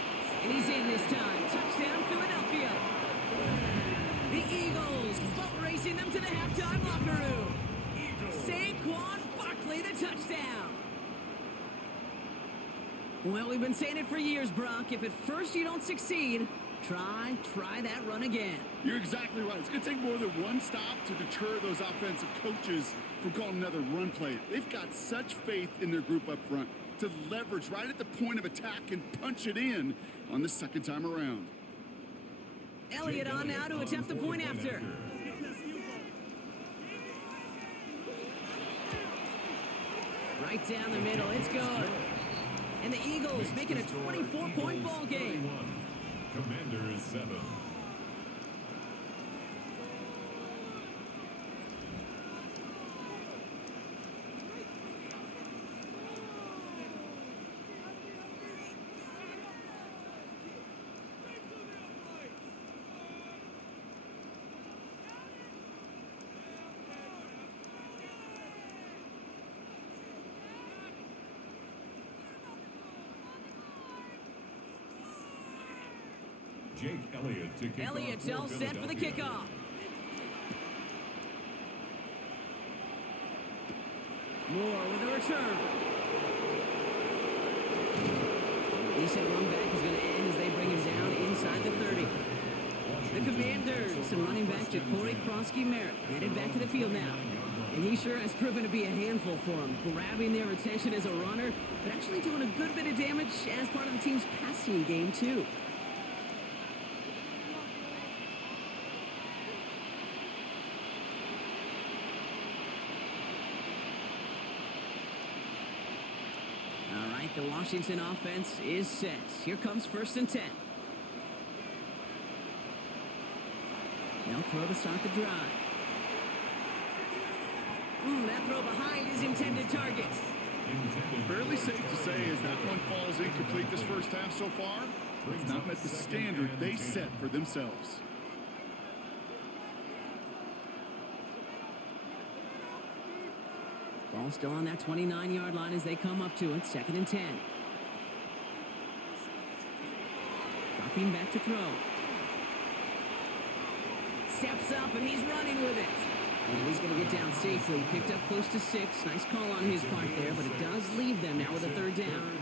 and he's in this time. Touchdown, Philadelphia. The Eagles boat racing them to the halftime locker room. Saquon Barkley, the touchdown. Well, we've been saying it for years, Brock. If at first you don't succeed, try that run again. You're exactly right. It's going to take more than one stop to deter those offensive coaches from calling another run play. They've got such faith in their group up front to leverage right at the point of attack and punch it in on the second time around. Elliott on now to attempt the point after. Right down the middle. It's good. And the Eagles making a 24-point ball game. Commanders 7. Jake Elliott to kick Elliott's off all for set for the Philadelphia. kickoff. Moore with a return. Decent run back is going to end as they bring him down inside the 30. The Commanders and running back Ja'Cory Krosky-Merritt headed back to the field now. And he sure has proven to be a handful for them, grabbing their attention as a runner, but actually doing a good bit of damage as part of the team's passing game, too. All right, the Washington offense is set. Here comes first and 10. They'll throw to start the drive. That throw behind his intended target. Fairly safe to say as that one falls incomplete this first half so far, it's not met the standard they set for themselves. Ball still on that 29-yard line as they come up to it. 2nd and 10. Dropping back to throw. Steps up and he's running with it. And he's going to get down safely. Picked up close to 6. Nice call on his part there, but it does leave them now with a 3rd down.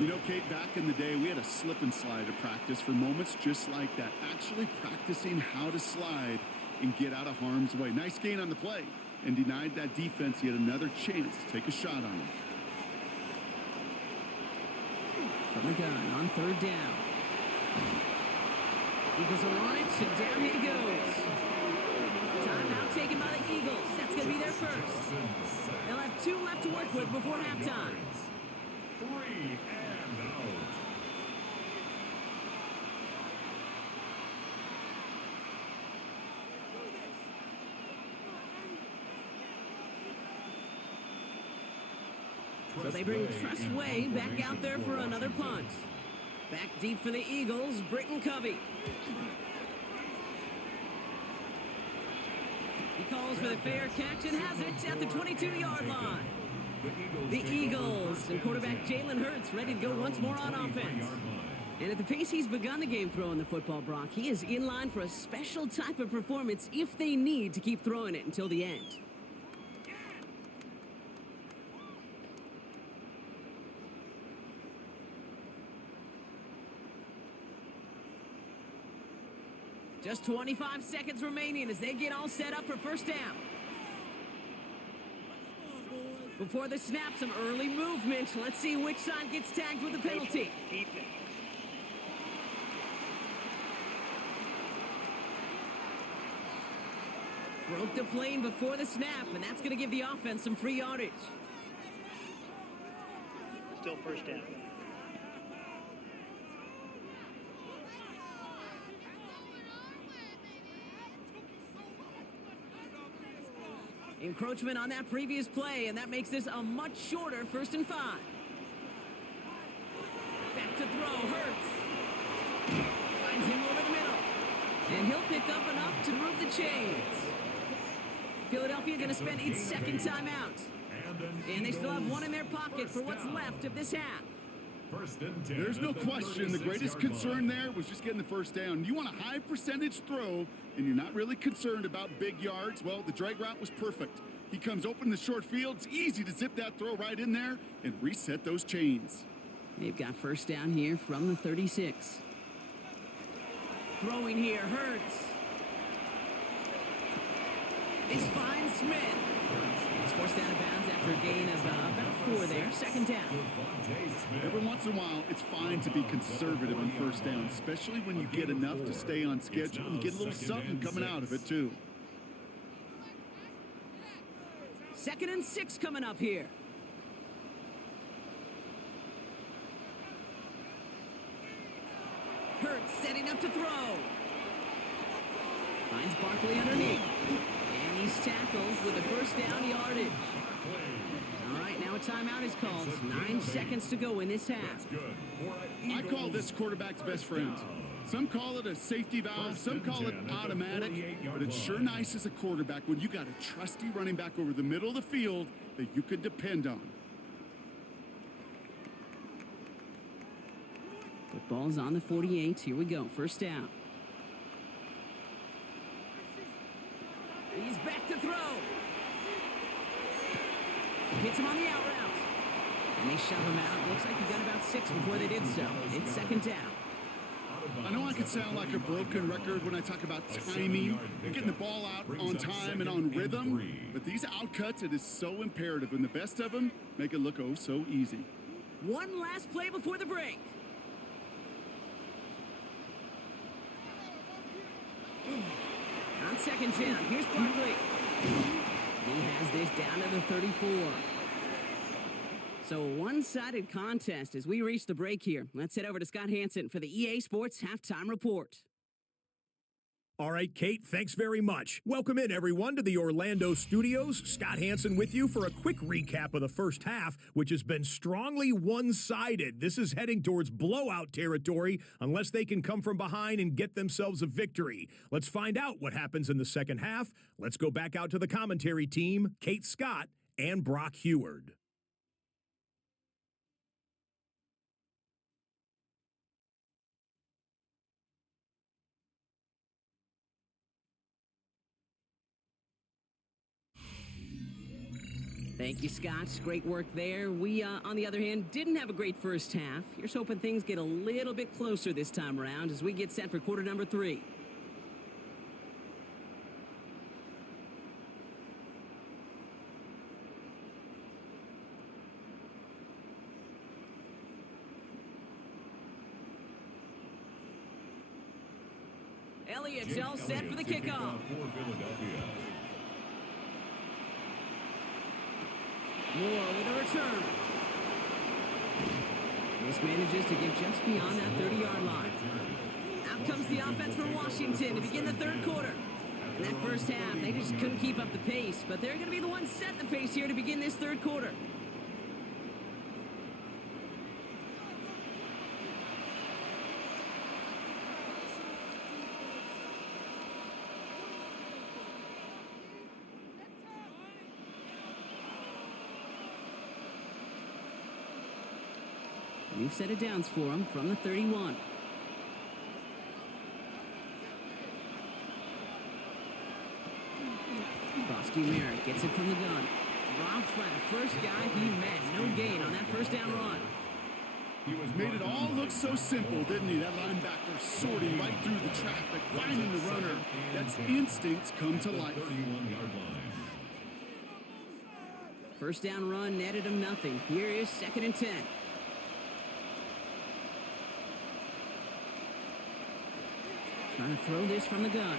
You know, Kate, back in the day, we had a slip and slide at practice for moments just like that. Actually practicing how to slide and get out of harm's way. Nice gain on the play and denied that defense yet another chance to take a shot on him. From the gun on 3rd down. Eagles are on it, and down he goes. Timeout taken by the Eagles. That's going to be their first. They'll have 2 left to work with before halftime. 3 and out. So they bring Tressway back out there for another punt. Back deep for the Eagles, Britton Covey. He calls for the fair catch and has it at the 22-yard line. The Eagles and quarterback Jalen Hurts ready to go once more on offense. And at the pace he's begun the game throwing the football, Brock, he is in line for a special type of performance if they need to keep throwing it until the end. Just 25 seconds remaining as they get all set up for first down. Before the snap, some early movement. Let's see which side gets tagged with a penalty. Defense. Broke the plane before the snap, and that's going to give the offense some free yardage. Still first down. Encroachment on that previous play, and that makes this a much shorter 1st and 5. Back to throw, Hurts. Finds him over the middle. And he'll pick up enough to move the chains. Philadelphia going to spend its 2nd timeout. And they still have 1 in their pocket for what's left of this half. There's no question the greatest concern there was just getting the first down. You want a high percentage throw, and you're not really concerned about big yards. Well, the drag route was perfect. He comes open in the short field. It's easy to zip that throw right in there and reset those chains. They've got first down here from the 36. Throwing here, Hurts. He's fine, Smith. He's forced out of bounds after a gain of about 4 there. 2nd down. Every once in a while, it's fine to be conservative on first down, especially when you get enough to stay on schedule and get a little something coming out of it, too. 2nd and 6 coming up here. Hurts setting up to throw. Finds Barkley underneath. And he's tackled with the first down yardage. All right, now a timeout is called. 9 seconds to go in this half. I call this quarterback's best friend. Some call it a safety valve, some call it automatic, but it's sure nice as a quarterback when you got a trusty running back over the middle of the field that you could depend on. Football's on the 48. Here we go. First down. He's back to throw. Hits him on the out route. And they shove him out. Looks like he got about 6 before they did so. It's 2nd down. I know I could sound like a broken record when I talk about timing and getting the ball out on time and on rhythm, but these outcuts, it is so imperative, and the best of them make it look oh so easy. One last play before the break. On 2nd down, here's Barkley. He has this down to the 34. So a one-sided contest as we reach the break here. Let's head over to Scott Hansen for the EA Sports Halftime Report. All right, Kate, thanks very much. Welcome in, everyone, to the Orlando studios. Scott Hansen with you for a quick recap of the first half, which has been strongly one-sided. This is heading towards blowout territory unless they can come from behind and get themselves a victory. Let's find out what happens in the second half. Let's go back out to the commentary team, Kate Scott and Brock Heward. Thank you, Scott. Great work there. We, on the other hand, didn't have a great first half. Here's hoping things get a little bit closer this time around as we get set for quarter number 3. Elliott's all set for the kickoff. For Philadelphia. Moore with a return. This manages to get just beyond that 30-yard line. Out comes the offense for Washington to begin the third quarter. In that first half, they just couldn't keep up the pace, but they're going to be the ones setting the pace here to begin this third quarter. New set of downs for him from the 31. Merritt gets it from the gun. Rob flat, first guy he met. No gain on that first down run. He made it all look so simple, didn't he? That linebacker sorting right through the traffic, finding the runner. That's instincts come to life. 31-yard line. First down run netted him nothing. Here is 2nd and 10. Trying to throw this from the gun.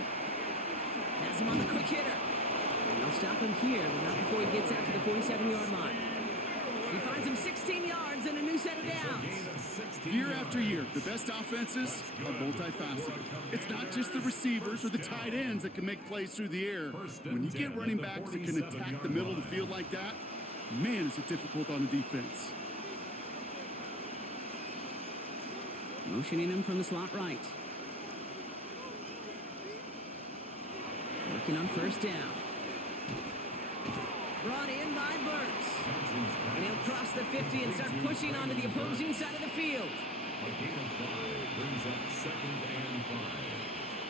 Has him on the quick hitter. And they'll stop him here, but not before he gets out to the 47-yard line. He finds him 16 yards and a new set of downs. Year after year, the best offenses are multifaceted. It's not just the receivers or the tight ends that can make plays through the air. When you get running backs that can attack the middle of the field like that, man, is it difficult on the defense. Motioning him from the slot right. Working on first down. Brought in by Burks. And he'll cross the 50 and start pushing onto the opposing side of the field. A gain of 5 brings up 2nd and 5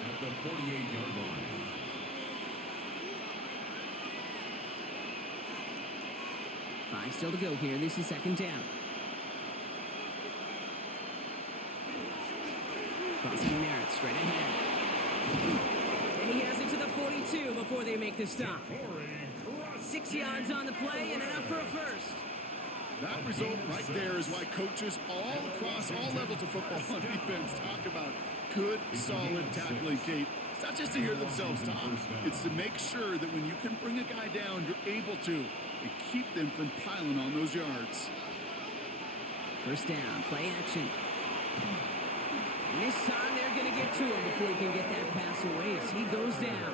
at the 48-yard line. Five still to go here. This is 2nd down. Crossing Merritt straight ahead. And he has it to the 42 before they make the stop. 6 yards on the play and enough for a first. That result right there is why coaches all across all levels of football on defense talk about good, solid tackling, Kate. It's not just to hear themselves talk. It's to make sure that when you can bring a guy down, you're able to and keep them from piling on those yards. First down, play action. And this time they're going to get to him before he can get that pass away as he goes down.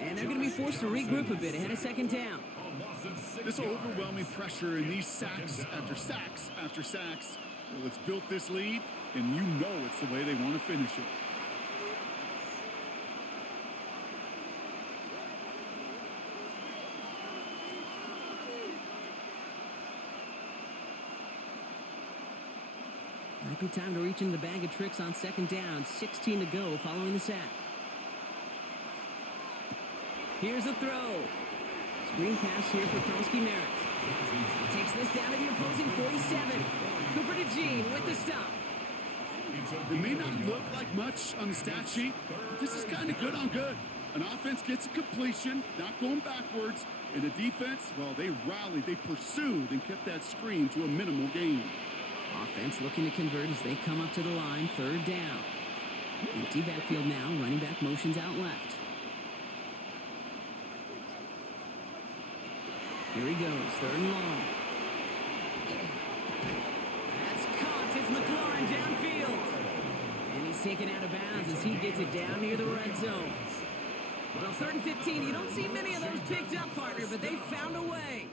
And they're going to be forced to regroup a bit ahead of 2nd down. This overwhelming pressure and these sacks after sacks after sacks, well, it's built this lead, and you know it's the way they want to finish it. Might be time to reach into the bag of tricks on 2nd down. 16 to go following the sack. Here's a throw. Screen pass here for Merritt. Takes this down to the opposing 47. Cooper DeJean with the stop. It may not look like much on the stat sheet, but this is kind of good on good. An offense gets a completion, not going backwards, and the defense, well, they rallied, they pursued, and kept that screen to a minimal gain. Offense looking to convert as they come up to the line. 3rd down. Empty backfield now. Running back motions out left. Here he goes. 3rd and long. That's caught. It's McLaurin downfield. And he's He's taken out of bounds as he gets it down near the red zone. Well, 3rd and 15, you don't see many of those picked up, partner, but they found a way.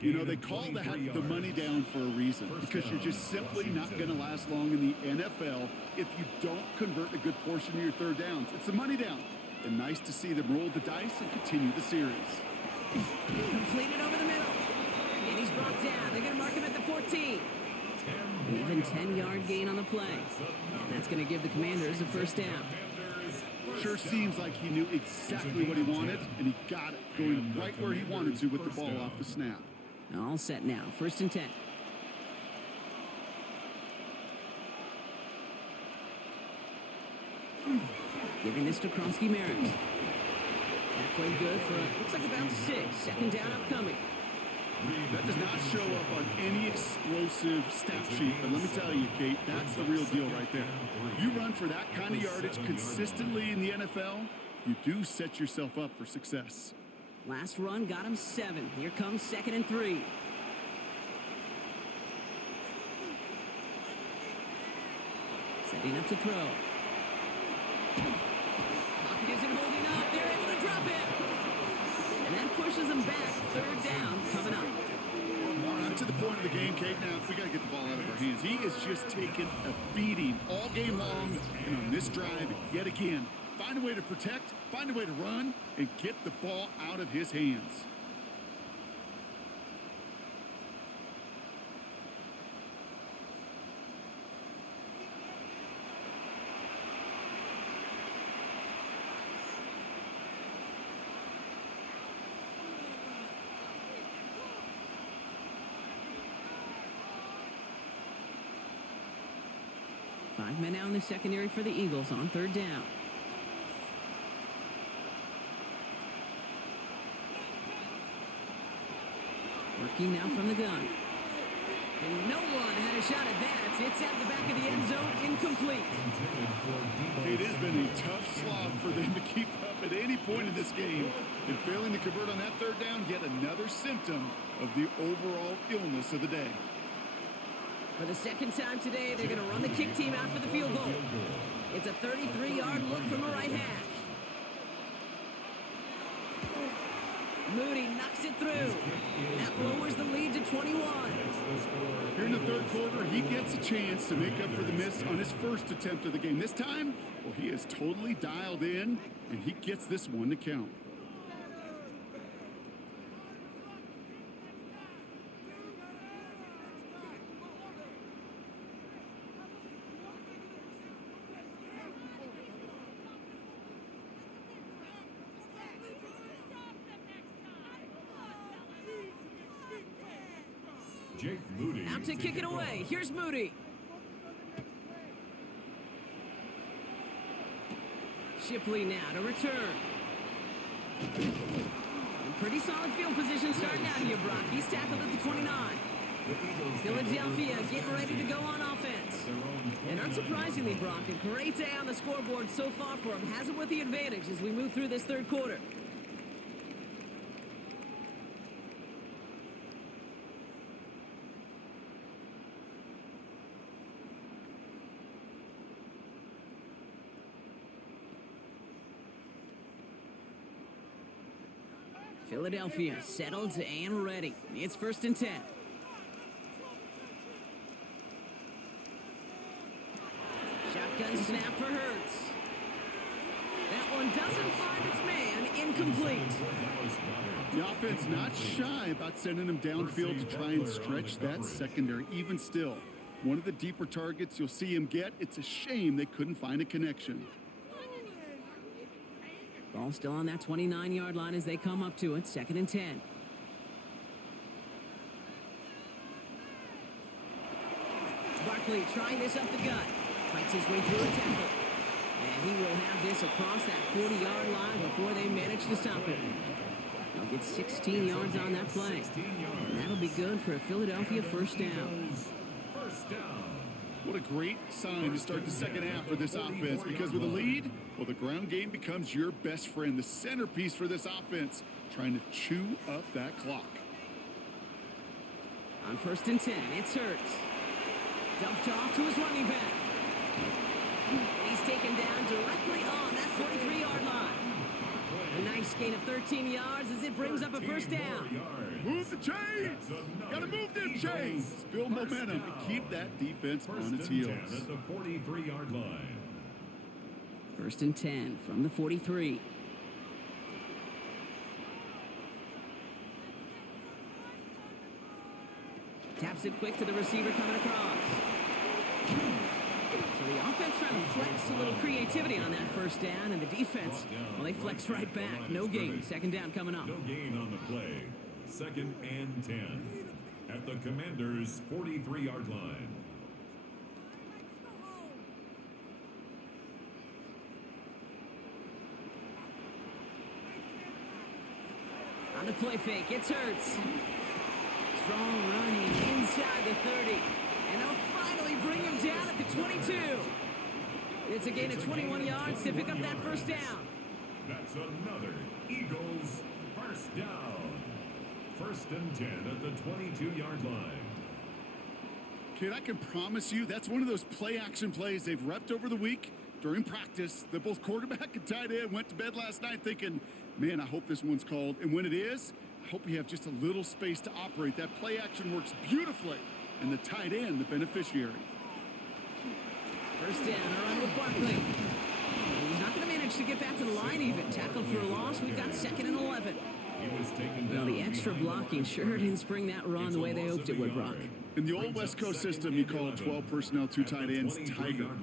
You know, they call that the money down for a reason, because you're just simply not going to last long in the NFL if you don't convert a good portion of your 3rd downs. It's the money down. And nice to see them roll the dice and continue the series. Completed over the middle. And he's brought down. They're going to mark him at the 14. An even 10-yard gain on the play. And that's going to give the Commanders a 1st down. Sure seems like he knew exactly what he wanted, and he got it, going right where he wanted to with the ball off the snap. All set now. 1st and 10. Giving this to Kronsky-Merritt. That played good for, looks like about 6. 2nd down upcoming. That does not show up on any explosive stat sheet, but let me tell you, Kate, that's the real deal right there. You run for that kind of yardage consistently in the NFL, you do set yourself up for success. Last run got him 7. Here comes 2nd and 3. Setting up to throw. Pocket isn't holding up. They're able to drop it. And that pushes them back. 3rd down coming up. All right, to the point of the game, Kate. Now, we got to get the ball out of our hands. He is just taking a beating all game long. And on this drive, yet again, find a way to protect, find a way to run, and get the ball out of his hands. Five men out in the secondary for the Eagles on 3rd down. Working now from the gun. And no one had a shot at that. It's at the back of the end zone, incomplete. It has been a tough slog for them to keep up at any point in this game. And failing to convert on that 3rd down, yet another symptom of the overall illness of the day. For the 2nd time today, they're going to run the kick team out for the field goal. It's a 33-yard look from the right hash. Moody knocks it through. And that lowers the lead to 21. Here in the 3rd quarter, he gets a chance to make up for the miss on his 1st attempt of the game. This time, well, he is totally dialed in, and he gets this one to count. Jake Moody. Out to kick it away. Here's Moody. Shipley now to return. Pretty solid field position starting out here, Brock. He's tackled at the 29. Philadelphia getting ready to go on offense. And unsurprisingly, Brock, a great day on the scoreboard so far for him. Has it with the advantage as we move through this 3rd quarter. Philadelphia settled and ready. It's 1st and 10. Shotgun snap for Hurts. That one doesn't find its man. Incomplete. The offense not shy about sending him downfield to try and stretch that secondary. Even still, one of the deeper targets you'll see him get. It's a shame they couldn't find a connection. Ball still on that 29-yard line as they come up to it. 2nd and 10. Barkley trying this up the gut. Fights his way through a tackle. And he will have this across that 40-yard line before they manage to stop him. They'll get 16 yards on that play. And that'll be good for a Philadelphia 1st down. What a great sign to start the 2nd half for this offense, because with a lead, well, the ground game becomes your best friend, the centerpiece for this offense, trying to chew up that clock. On 1st and 10, it's Hurts. Dumped off to his running back. He's taken down directly on that 43-yard line. A nice gain of 13 yards as it brings up a first down. Move the chains! Gotta move them chains! Build momentum and keep that defense on its heels. At the 43-yard line. First and 10 from the 43. Taps it quick to the receiver coming across. So the offense trying to flex a little creativity on that first down, and the defense, well, they flex right back. No gain. Second down coming up. No gain on the play. Second and 10 at the Commanders' 43-yard line. On the play fake, it's Hurts. Strong running inside the 30. And they'll finally bring him down at the 22. It's a gain of 21 yards to pick up that first down. That's another Eagles first down. First and 10 at the 22-yard line. Kid, I can promise you that's one of those play-action plays they've repped over the week during practice. That both quarterback and tight end went to bed last night thinking, man, I hope this one's called. And when it is, I hope we have just a little space to operate. That play action works beautifully, and the tight end, the beneficiary. First down, a run with Barkley. He's not going to manage to get back to the line even. Tackled for a loss. We've got second and 11. Well, the extra blocking sure didn't spring that run the way they hoped it would, Brock. In the old West Coast system, you call 12 personnel, 2 tight ends,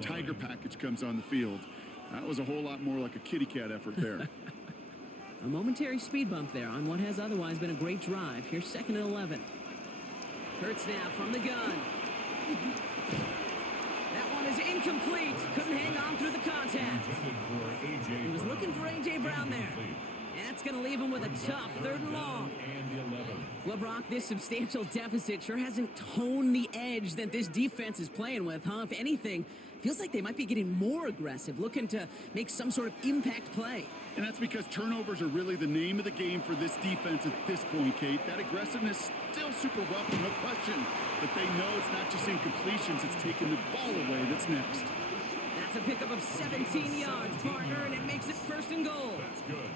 Tiger package comes on the field. That was a whole lot more like a kitty cat effort there. A momentary speed bump there on what has otherwise been a great drive. Here's second and 11. Hurts now from the gun. That one is incomplete. Couldn't hang on through the contact. He was looking for A.J. Brown there. And that's going to leave him with a tough third and long. Well, Brock, this substantial deficit sure hasn't toned the edge that this defense is playing with, huh? If anything, feels like they might be getting more aggressive, looking to make some sort of impact play. And that's because turnovers are really the name of the game for this defense at this point, Kate. That aggressiveness still super welcome, no question. But they know it's not just incompletions, it's taking the ball away that's next. That's a pickup of 17 yards, partner, and it makes it first and goal.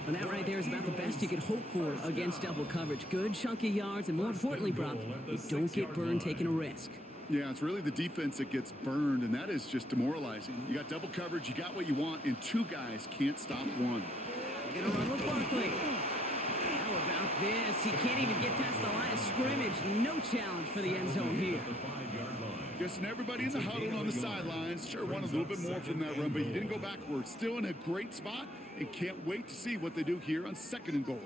And that right there is about the best you could hope for against double coverage. Good chunky yards, and more importantly, Brock, you don't get burned taking a risk. Yeah, it's really the defense that gets burned, and that is just demoralizing. You got double coverage, you got what you want, and 2 guys can't stop one. They're going to run with Barkley. How about this? He can't even get past the line of scrimmage. No challenge for the end zone here. Guessing everybody in the huddle on the sidelines sure wanted a little bit more from that run, but you didn't go backwards. Still in a great spot, and can't wait to see what they do here on second and goal.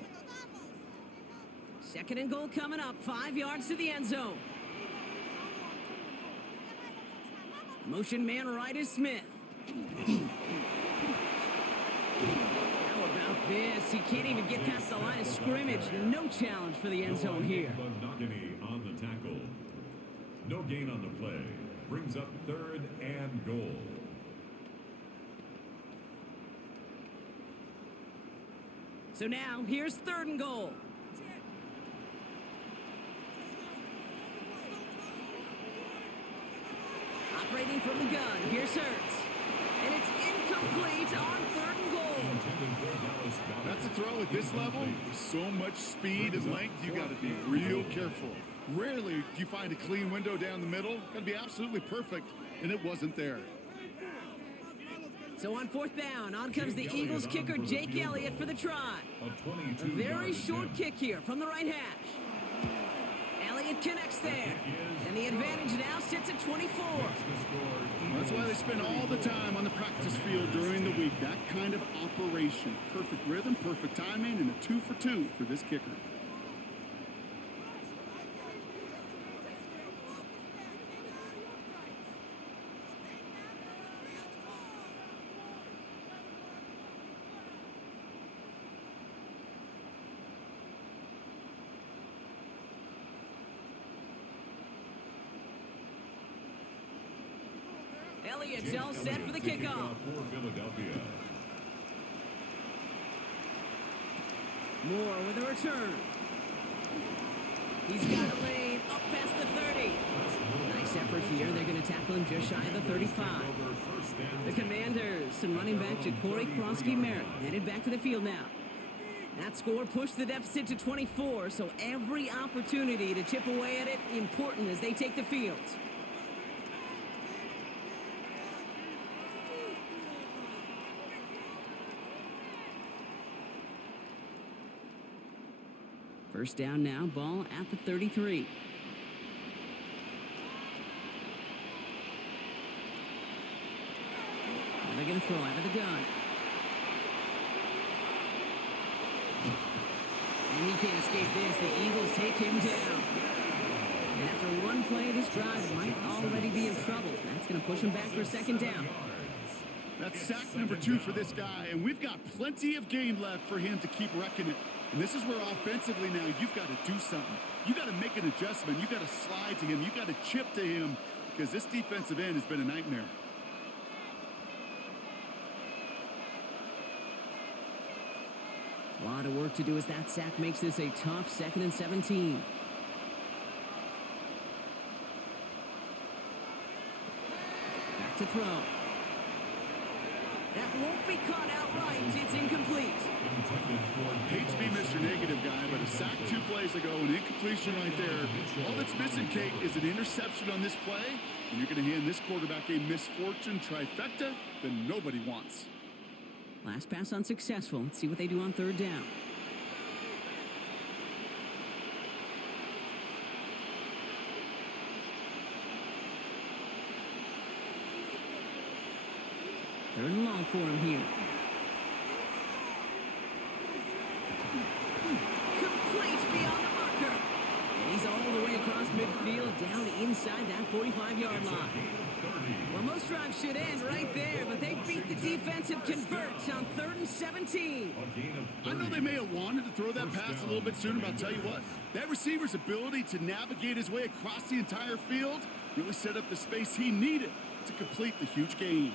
Second and goal coming up. 5 yards to the end zone. Motion man right is Smith. How about this? He can't even get past the line of scrimmage. No challenge for the end zone here. On the tackle. No gain on the play. Brings up third and goal. So now, here's third and goal. Operating from the gun, here's Hurts. And it's incomplete on third and goal. That's a throw at this level. With so much speed and length, you got to be real careful. Rarely do you find a clean window down the middle. Got to be absolutely perfect, and it wasn't there. So on fourth down, on comes the Eagles kicker, Jake Elliott, for the try. A very short kick here from the right hash. Elliott connects there. And the advantage now sits at 24. That's why they spend all the time on the practice field during the week. That kind of operation. Perfect rhythm, perfect timing, and a 2 for 2 for this kicker. Elliott's all set for the kickoff. For Philadelphia. Moore with a return. He's got a lane up past the 30. Nice Nice effort here. They're going to tackle him just shy of the 35. The Commanders and running back Ja'Cory Krosky-Merritt headed back to the field now. That score pushed the deficit to 24, so every opportunity to chip away at it important as they take the field. First down now, ball at the 33. Now they're going to throw out of the gun. And he can't escape this. The Eagles take him down. And after one play, this drive might already be in trouble. That's going to push him back for a second down. That's sack number 2 for this guy, and we've got plenty of game left for him to keep wrecking it. And this is where offensively now you've got to do something. You got to make an adjustment. You got to slide to him. You got to chip to him because this defensive end has been a nightmare. A lot of work to do as that sack makes this a tough 2nd and 17. Back to throw. That won't be caught outright. It's incomplete. Hate to be Mr. Negative guy, but a sack 2 plays ago, an incompletion right there. All that's missing, Kate, is an interception on this play, and you're going to hand this quarterback a misfortune trifecta that nobody wants. Last pass unsuccessful. Let's see what they do on 3rd down. Third and long for him here. Complete beyond the marker. And he's all the way across midfield, down inside that 45-yard line. Well, most drives should end right there, but they beat the defensive convert on 3rd and 17. I know they may have wanted to throw that pass a little bit sooner, but I'll tell you what, that receiver's ability to navigate his way across the entire field really set up the space he needed to complete the huge gain.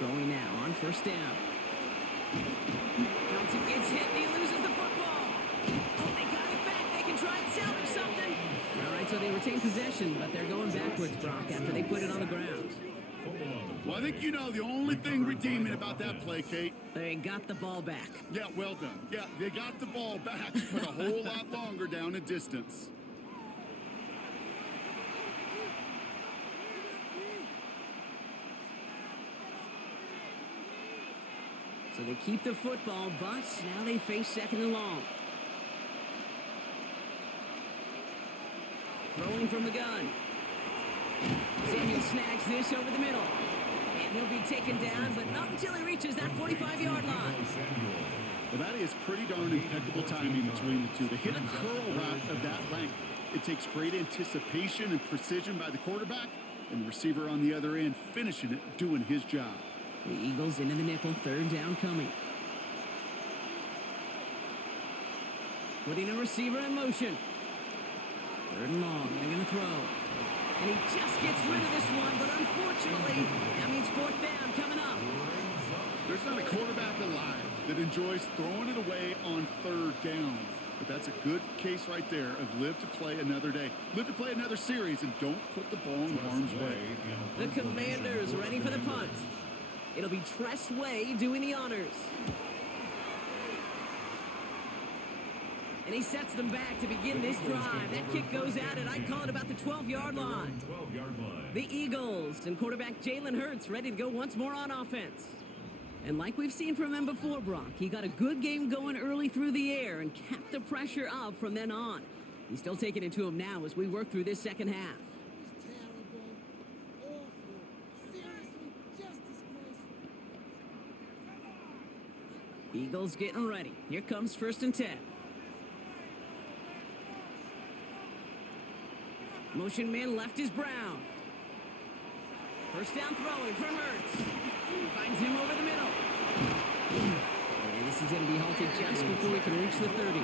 Going now on 1st down. Johnson gets hit and he loses the football. Oh, they got it back. They can try and salvage something. All right, so they retain possession, but they're going backwards, Brock, after they put it on the ground. Well, I think you know the only thing redeeming about that play, Kate. They got the ball back. Yeah, well done. Yeah, they got the ball back, but a whole lot longer down in distance. So they keep the football, but now they face 2nd and long. Throwing from the gun. Samuel snags this over the middle. And he'll be taken down, but not until he reaches that 45-yard line. Well, that is pretty darn impeccable timing between the two. To hit a curl route of that length, it takes great anticipation and precision by the quarterback, and the receiver on the other end finishing it, doing his job. The Eagles into the nickel, 3rd down coming. Putting a receiver in motion. 3rd and long, they're going to throw. And he just gets rid of this one, but unfortunately, that means 4th down coming up. There's not a quarterback alive that enjoys throwing it away on 3rd down. But that's a good case right there of live to play another day. Live to play another series, and don't put the ball in harm's way. The Commanders ready for the punt. It'll be Tress Way doing the honors. And he sets them back to begin this drive. That kick goes out, and I'd call it about the 12-yard line. The Eagles and quarterback Jalen Hurts ready to go once more on offense. And like we've seen from him before, Brock, he got a good game going early through the air and kept the pressure up from then on. He's still taking it to him now as we work through this second half. Eagles getting ready. Here comes 1st and 10. Motion man left is Brown. 1st down throwing for Hurts. Finds him over the middle. And this is going to be halted just before he can reach the 30.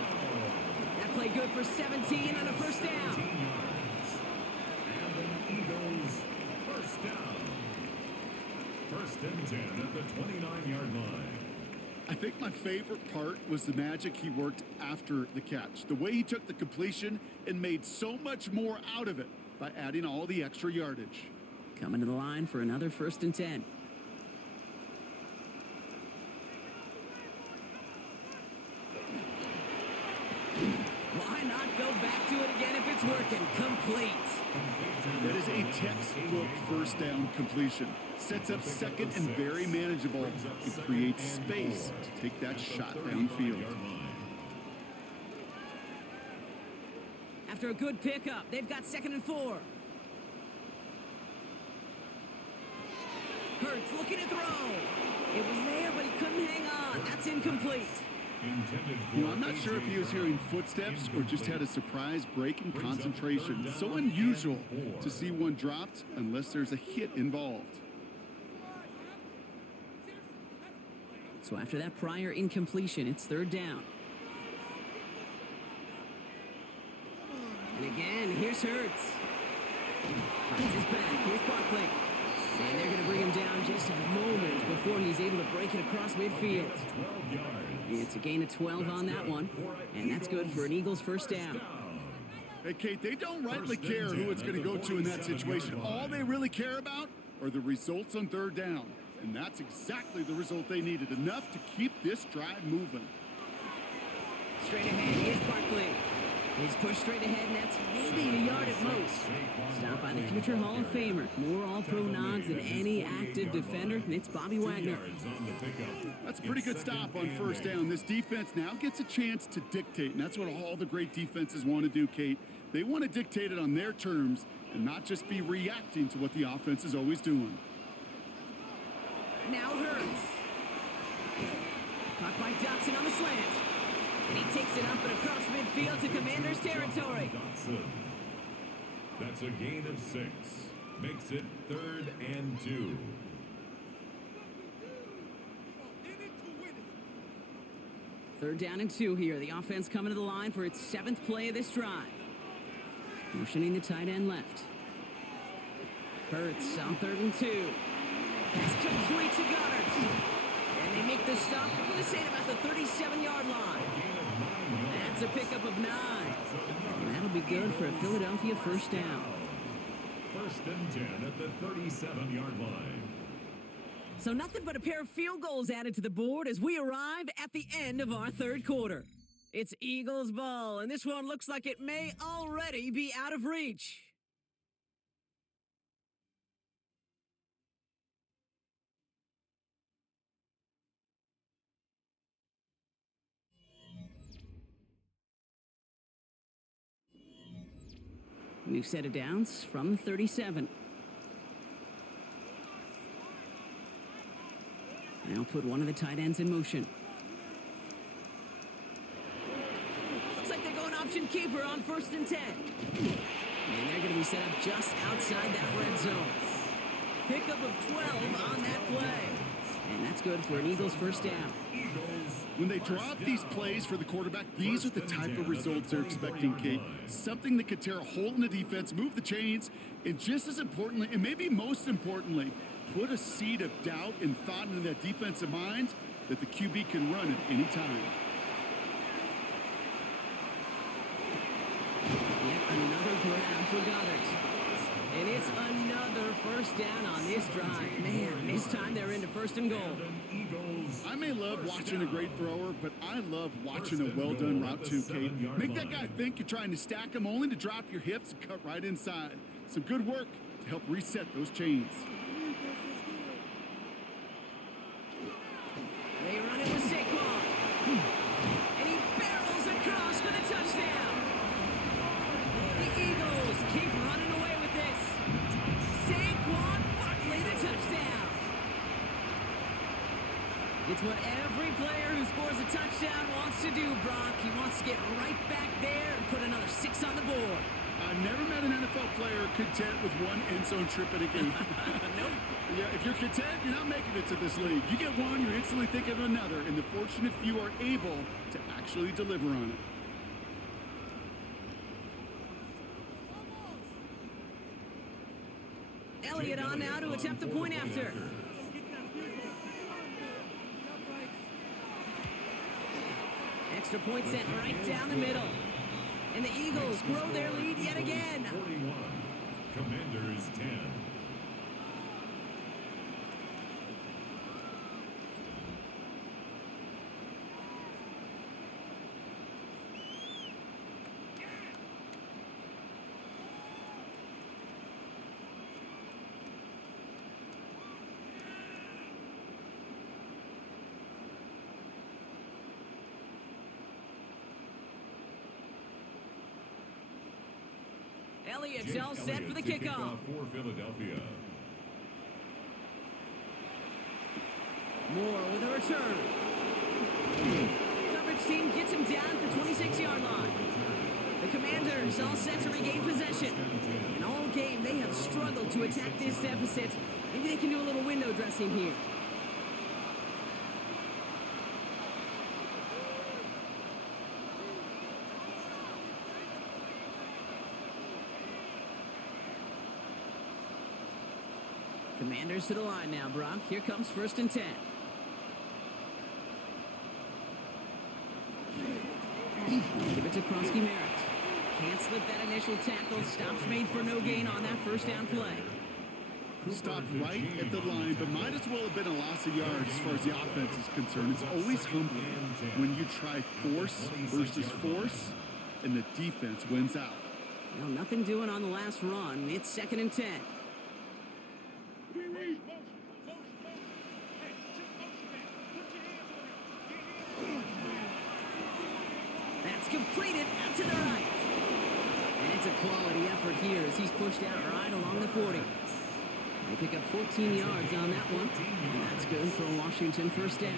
That play good for 17 on a 1st down. And the Eagles, 1st down. 1st and 10 at the 29-yard line. I think my favorite part was the magic he worked after the catch. The way he took the completion and made so much more out of it by adding all the extra yardage. Coming to the line for another 1st and 10. Why not go back to it again if it's working? Complete. That is a textbook first down completion. Sets up second and very manageable and creates space to take that shot downfield. After a good pickup, they've got 2nd and 4. Hurts looking to throw. It was there, but he couldn't hang on. That's incomplete. You know, I'm not sure if he was hearing footsteps or just had a surprise break in concentration. It's so unusual to see one dropped unless there's a hit involved. So after that prior incompletion, it's 3rd down. And again, here's Hurts. Finds his back. Here's Barkley. And they're going to bring him down just a moment before he's able to break it across midfield. It's a gain of 12 on that one, and that's good for an Eagles 1st down. Hey, Kate, they don't rightly care who it's going to go to in that situation. All they really care about are the results on 3rd down, and that's exactly the result they needed, enough to keep this drive moving. Straight ahead, here's Barkley. He's pushed straight ahead, and that's maybe a yard at most. Stopped by the future Hall of Famer. More All-Pro nods than any active defender, and it's Bobby Wagner. That's a pretty good stop on 1st down. This defense now gets a chance to dictate, and that's what all the great defenses want to do, Kate. They want to dictate it on their terms and not just be reacting to what the offense is always doing. Now Hurts. Caught by Dotson on the slant. And he takes it up and across midfield to Commanders territory. That's a gain of 6. Makes it 3rd and 2. Third down and 2 here. The offense coming to the line for its 7th play of this drive. Motioning the tight end left. Hurts on 3rd and 2. Pass complete to Goddard. And they make the stop. I'm going to say about the 37-yard line. That's a pickup of 9. And that'll be good for a Philadelphia 1st down. 1st and 10 at the 37-yard line. So nothing but a pair of field goals added to the board as we arrive at the end of our 3rd quarter. It's Eagles ball, and this one looks like it may already be out of reach. New set of downs from the 37. Now put one of the tight ends in motion. Looks like they're going option keeper on 1st and 10. And they're going to be set up just outside that red zone. Pickup of 12 on that play. And that's good for an Eagles 1st down. When they drop these plays for the quarterback, these are the type of results they're expecting, Kate. Something that could tear a hole in the defense, move the chains, and just as importantly, and maybe most importantly, put a seed of doubt and thought into that defensive mind that the QB can run at any time. Yet another grab for Goddard. And it's another 1st down on this drive. Man, this time they're into 1st and goal. I may love watching a great thrower, but I love watching a well-done route too, Kate. Make that guy think you're trying to stack him only to drop your hips and cut right inside. Some good work to help reset those chains. They run it with Saquon. And he barrels across for the touchdown. The Eagles keep running away with this. Saquon Barkley, the touchdown. It's what every player who scores a touchdown wants to do, Brock. He wants to get right back there and put another 6 on the board. I've never met an NFL player content with one end zone trip in a game. Nope. Yeah, if you're content, you're not making it to this league. You get one, you're instantly thinking of another, and the fortunate few are able to actually deliver on it. Elliott on now to attempt the point after. Extra point sent right down the middle. And the Eagles grow their lead yet again. 41. Commanders 10. Elliott's all set for the kickoff. For Philadelphia. Moore with a return. Coverage team gets him down at the 26-yard line. The Commanders all set to regain possession. And all game, they have struggled to attack this deficit. Maybe they can do a little window dressing here. Commanders to the line now, Brock. Here comes 1st and 10. Give it to Krosky Merritt. Can't slip that initial tackle. Stops made for no gain on that first down play. Stopped right at the line, but might as well have been a loss of yards as far as the offense is concerned. It's always humbling when you try force versus force, and the defense wins out. Well, nothing doing on the last run. It's 2nd and 10. That's completed out to the right. And it's a quality effort here as he's pushed out right along the 40. They pick up 14 yards on that one, and that's good for a Washington first down.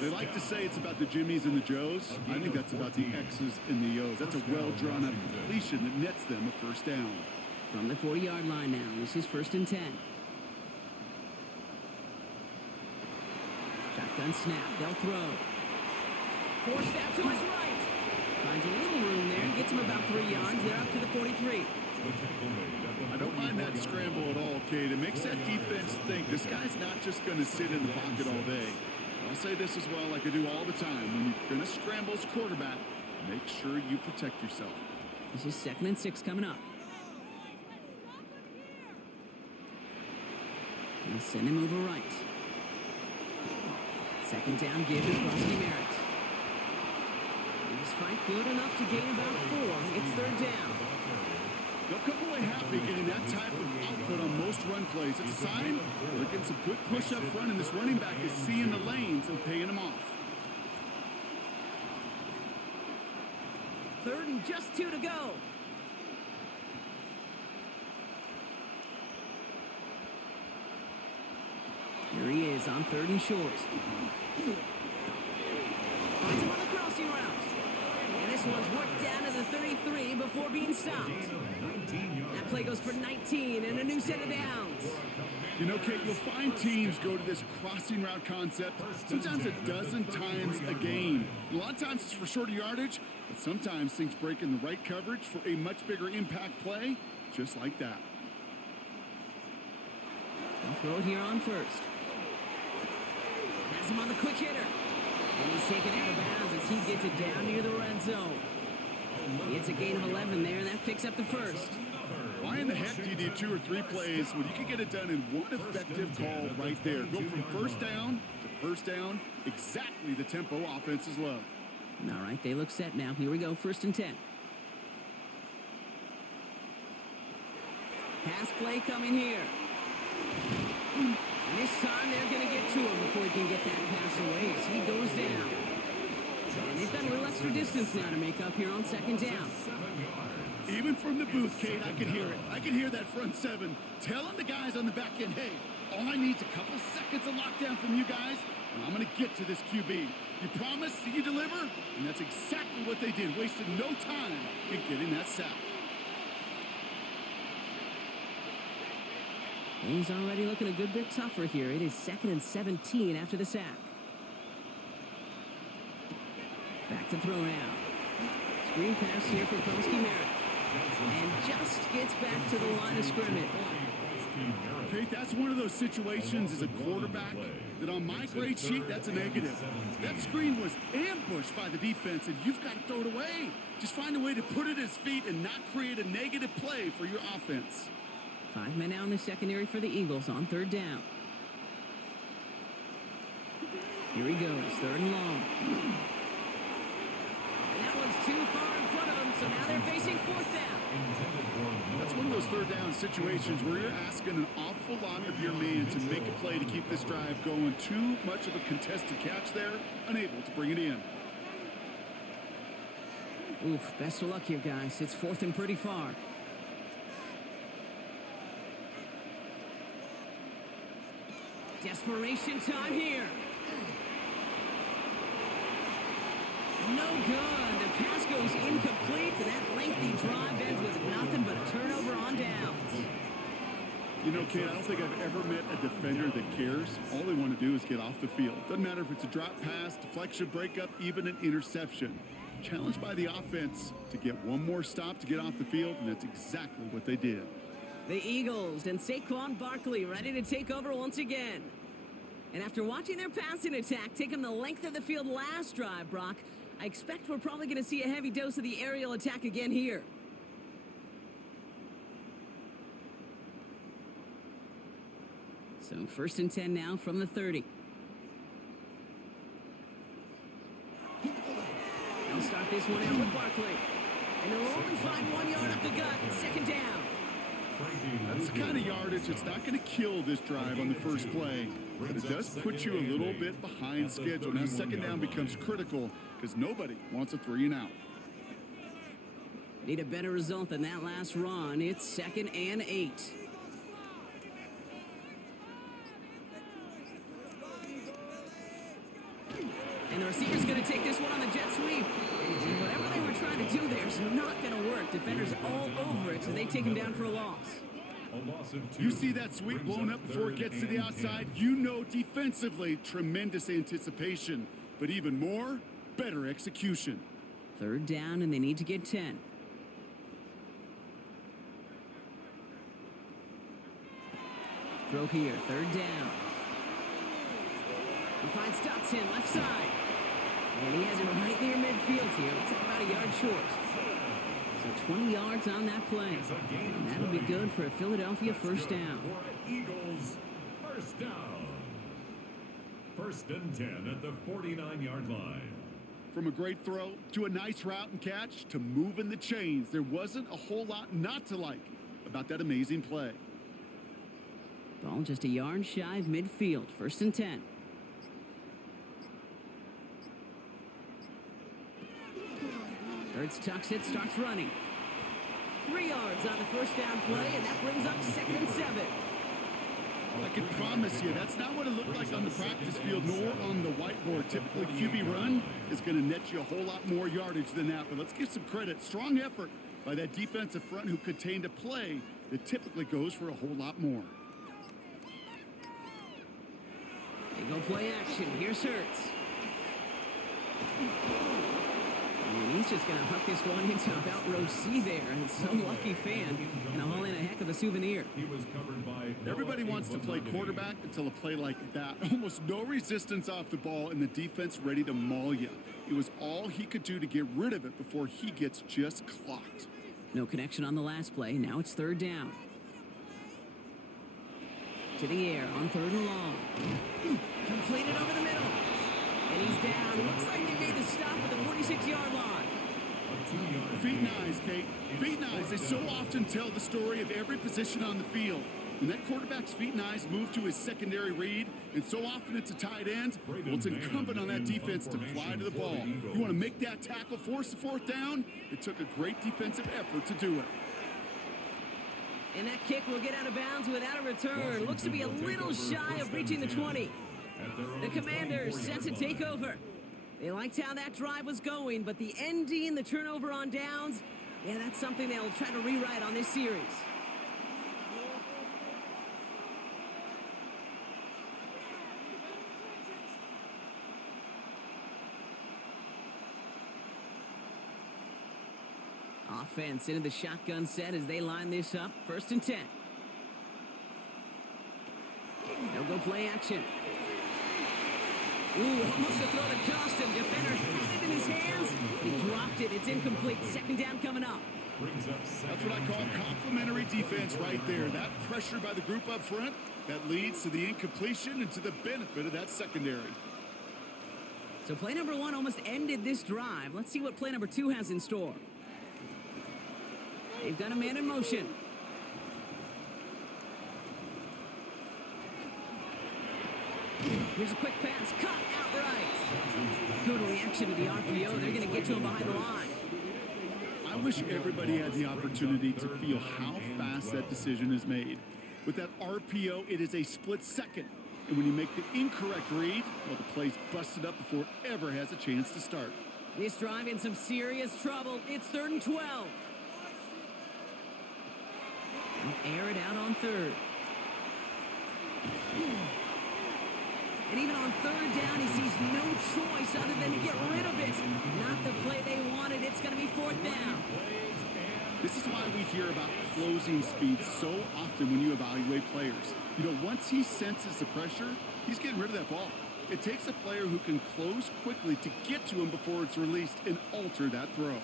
They like to say it's about the Jimmies and the Joes. I think that's about the X's and the O's. That's a well-drawn-out completion that nets them a first down. From the 40-yard line now, this is 1st and 10. Shotgun snap, they'll throw. Forced out to his right. Finds a little room there and gets him about 3 yards. They're up to the 43. I don't mind that scramble at all, Kate. It makes that defense think this guy's not just going to sit in the pocket all day. I'll say this as well, like I do all the time. When you're going to scramble as quarterback, make sure you protect yourself. This is 2nd and 6 coming up. They'll send him over right. 2nd down, give to Krosky Merritt. And this fight good enough to gain about 4. It's 3rd down. They'll come away happy getting that type of output on most run plays. It's a sign they're getting some good push up front, and this running back is seeing the lanes and paying them off. 3rd and just 2 to go. Here he is on 3rd and short. Finds him on the crossing route. And this one's worked down to the 33 before being stopped. That play goes for 19 and a new set of downs. You know, Kate, you'll find teams go to this crossing route concept sometimes a dozen times a game. A lot of times it's for shorter yardage, but sometimes things break in the right coverage for a much bigger impact play, just like that. They'll throw it here on 1st. Has him on the quick hitter. And he's taken out of bounds as he gets it down near the red zone. It's a gain of 11 there, and that picks up the 1st. Why in the heck do you need 2 or 3 plays when you can get it done in one effective call right there? Go from first down to first down, exactly the tempo offenses love. All right, they look set now. Here we go, 1st and 10. Pass play coming here. And this time they're going to get to him before he can get that pass away as he goes down. And they've got a little extra distance now to make up here on 2nd down. Even from the booth, Kate, I could hear it. I could hear that front 7 telling the guys on the back end, hey, all I need is a couple seconds of lockdown from you guys, and I'm going to get to this QB. You promise that you deliver? And that's exactly what they did, wasted no time in getting that sack. Things already looking a good bit tougher here. It is 2nd and 17 after the sack. Back to throw now. Screen pass here for Krosky Merritt. And just gets back to the line of scrimmage. Kate, that's one of those situations as a quarterback that on my grade sheet, that's a negative. That screen was ambushed by the defense, and you've got to throw it away. Just find a way to put it at his feet and not create a negative play for your offense. 5 men out in the secondary for the Eagles on 3rd down. Here he goes, 3rd and long. And that one's too far in front of him, so now they're facing 4th down. That's one of those 3rd down situations where you're asking an awful lot of your man to make a play to keep this drive going. Too much of a contested catch there, unable to bring it in. Oof, best of luck here, guys. It's 4th and pretty far. Desperation time here. No good. The pass goes incomplete, and that lengthy drive ends with nothing but a turnover on downs. You know, Kate, I don't think I've ever met a defender that cares. All they want to do is get off the field. Doesn't matter if it's a drop pass, deflection, breakup, even an interception. Challenged by the offense to get one more stop to get off the field, and that's exactly what they did. The Eagles and Saquon Barkley ready to take over once again. And after watching their passing attack take them the length of the field last drive, Brock, I expect we're probably going to see a heavy dose of the aerial attack again here. So 1st and 10 now from the 30. They'll start this one out with Barkley. And they'll only find 1 yard up the gut. 2nd down. That's the kind of yardage that's not going to kill this drive on the first play, but it does put you a little bit behind schedule. Now 2nd down becomes critical because nobody wants a 3 and out. Need a better result than that last run. It's 2nd and 8. And the receiver's going to take this one on the jet sweep. And whatever they were trying to do there is not going to work. Defenders all over it, so they take him down for a loss. You see that sweep blown up before it gets to the outside, you know defensively, tremendous anticipation. But even more, better execution. 3rd down, and they need to get 10. Throw here, 3rd down. He finds Dotson, left side. And he has it right near midfield here. It's about a yard short. So 20 yards on that play. And that'll be good for a Philadelphia 1st down. Eagles, 1st down. 1st and 10 at the 49-yard line. From a great throw to a nice route and catch to moving the chains, there wasn't a whole lot not to like about that amazing play. Ball just a yard shy of midfield. 1st and 10. Hurts tucks it, starts running. 3 yards on the 1st down play, and that brings up 2nd and 7. I can promise you, that's not what it looked like on the practice field nor on the whiteboard. Typically, QB run is going to net you a whole lot more yardage than that. But let's give some credit. Strong effort by that defensive front who contained a play that typically goes for a whole lot more. They go play action. Here's Hurts. And he's just going to huck this one into about row C there. And some lucky fan going to haul in a heck of a souvenir. He was covered by Everybody wants to play quarterback until a play like that. Almost no resistance off the ball and the defense ready to maul you. It was all he could do to get rid of it before he gets just clocked. No connection on the last play. Now it's 3rd down. To the air on 3rd and long. Completed over the middle. And he's down. Looks like they made the stop at the 46-yard line. Feet and eyes, Kate. Feet and eyes. They so often tell the story of every position on the field. When that quarterback's feet and eyes move to his secondary read, and so often it's a tight end, well, it's incumbent on that defense to fly to the ball. You want to make that tackle, force the 4th down? It took a great defensive effort to do it. And that kick will get out of bounds without a return. Looks to be a little shy of reaching the 20. The Commanders set to take over. They liked how that drive was going, but the ending, the turnover on downs, yeah, that's something they'll try to rewrite on this series. Offense into the shotgun set as they line this up. 1st and 10. play action. Ooh, almost a throw that cost him. Defender had it in his hands. He dropped it. It's incomplete. Second down coming up. That's what I call complimentary defense right there. That pressure by the group up front, that leads to the incompletion and to the benefit of that secondary. So play number 1 almost ended this drive. Let's see what play number 2 has in store. They've got a man in motion. Here's a quick pass, cut outright. Good reaction to the RPO. They're going to get to him behind the line. I wish everybody had the opportunity to feel how fast that decision is made. With that RPO, it is a split second. And when you make the incorrect read, well, the play's busted up before it ever has a chance to start. This drive in some serious trouble. It's 3rd and 12. They'll air it out on 3rd. And even on 3rd down, he sees no choice other than to get rid of it. Not the play they wanted. It's going to be 4th down. This is why we hear about closing speed so often when you evaluate players. You know, once he senses the pressure, he's getting rid of that ball. It takes a player who can close quickly to get to him before it's released and alter that throw.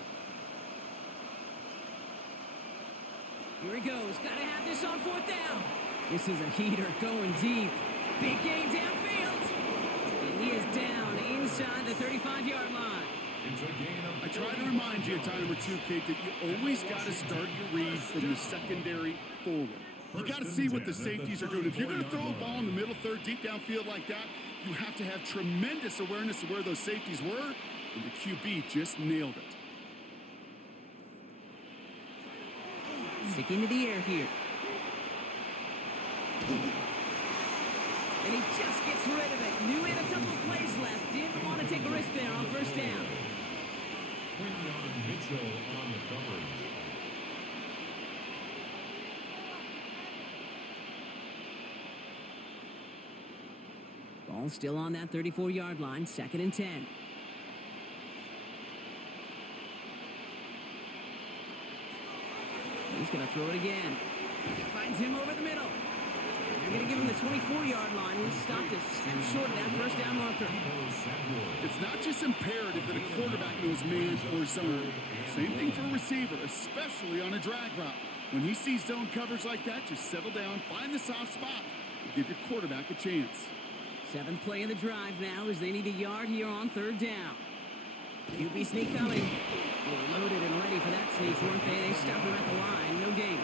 Here he goes. Got to have this on 4th down. This is a heater going deep. Big gain downfield. And he is down inside the 35-yard line. I try to remind you at time number 2, Kate, that you always got to start your read from the secondary forward. You got to see what the safeties are doing. If you're going to throw a ball in the middle third, deep downfield like that, you have to have tremendous awareness of where those safeties were, and the QB just nailed it. Sticking to the air here. And he just gets rid of it. Knew he had a couple of plays left. Didn't want to take a risk there on 1st down. Mitchell on the coverage. Ball still on that 34-yard line. 2nd and 10. He's going to throw it again. Finds him over the middle. They're going to give him the 24-yard line. He's stopped a step short of that 1st down marker. It's not just imperative that a quarterback knows man or zone. Same thing for a receiver, especially on a drag route. When he sees zone coverage like that, just settle down, find the soft spot, and give your quarterback a chance. 7th play of the drive now as they need a yard here on 3rd down. QB sneak coming. They're loaded and ready for that sneak, weren't they? They stopped him at the line. No gain.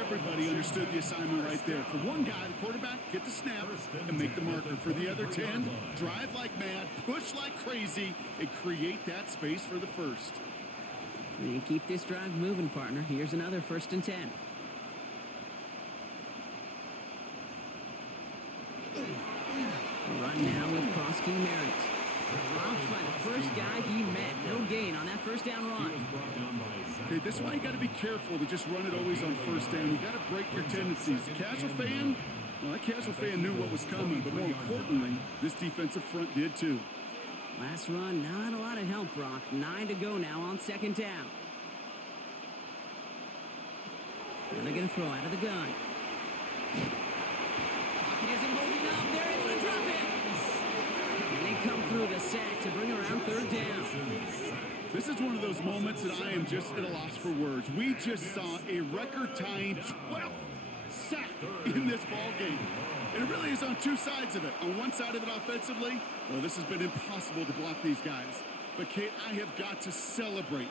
Everybody understood the assignment right there. For one guy, the quarterback, get the snap and make the marker. For the other 10, drive like mad, push like crazy, and create that space for the first. And keep this drive moving, partner. Here's another 1st and 10. Run now with Krosky Merritt. Robbed by the first guy he met. No gain on that 1st down run. Okay, this is why you got to be careful to just run it always on 1st down. You got to break your tendencies. The casual fan, well, that casual fan knew what was coming, but more importantly, this defensive front did too. Last run, not a lot of help, Brock. 9 to go now on 2nd down. And they're going to throw out of the gun. Pocket isn't holding up. They're able to drop it. And they come through the sack to bring around 3rd down. This is one of those moments that I am just at a loss for words. We just saw a record-tying 12th sack in this ball game. And it really is on 2 sides of it. On one side of it offensively, well, this has been impossible to block these guys. But, Kate, I have got to celebrate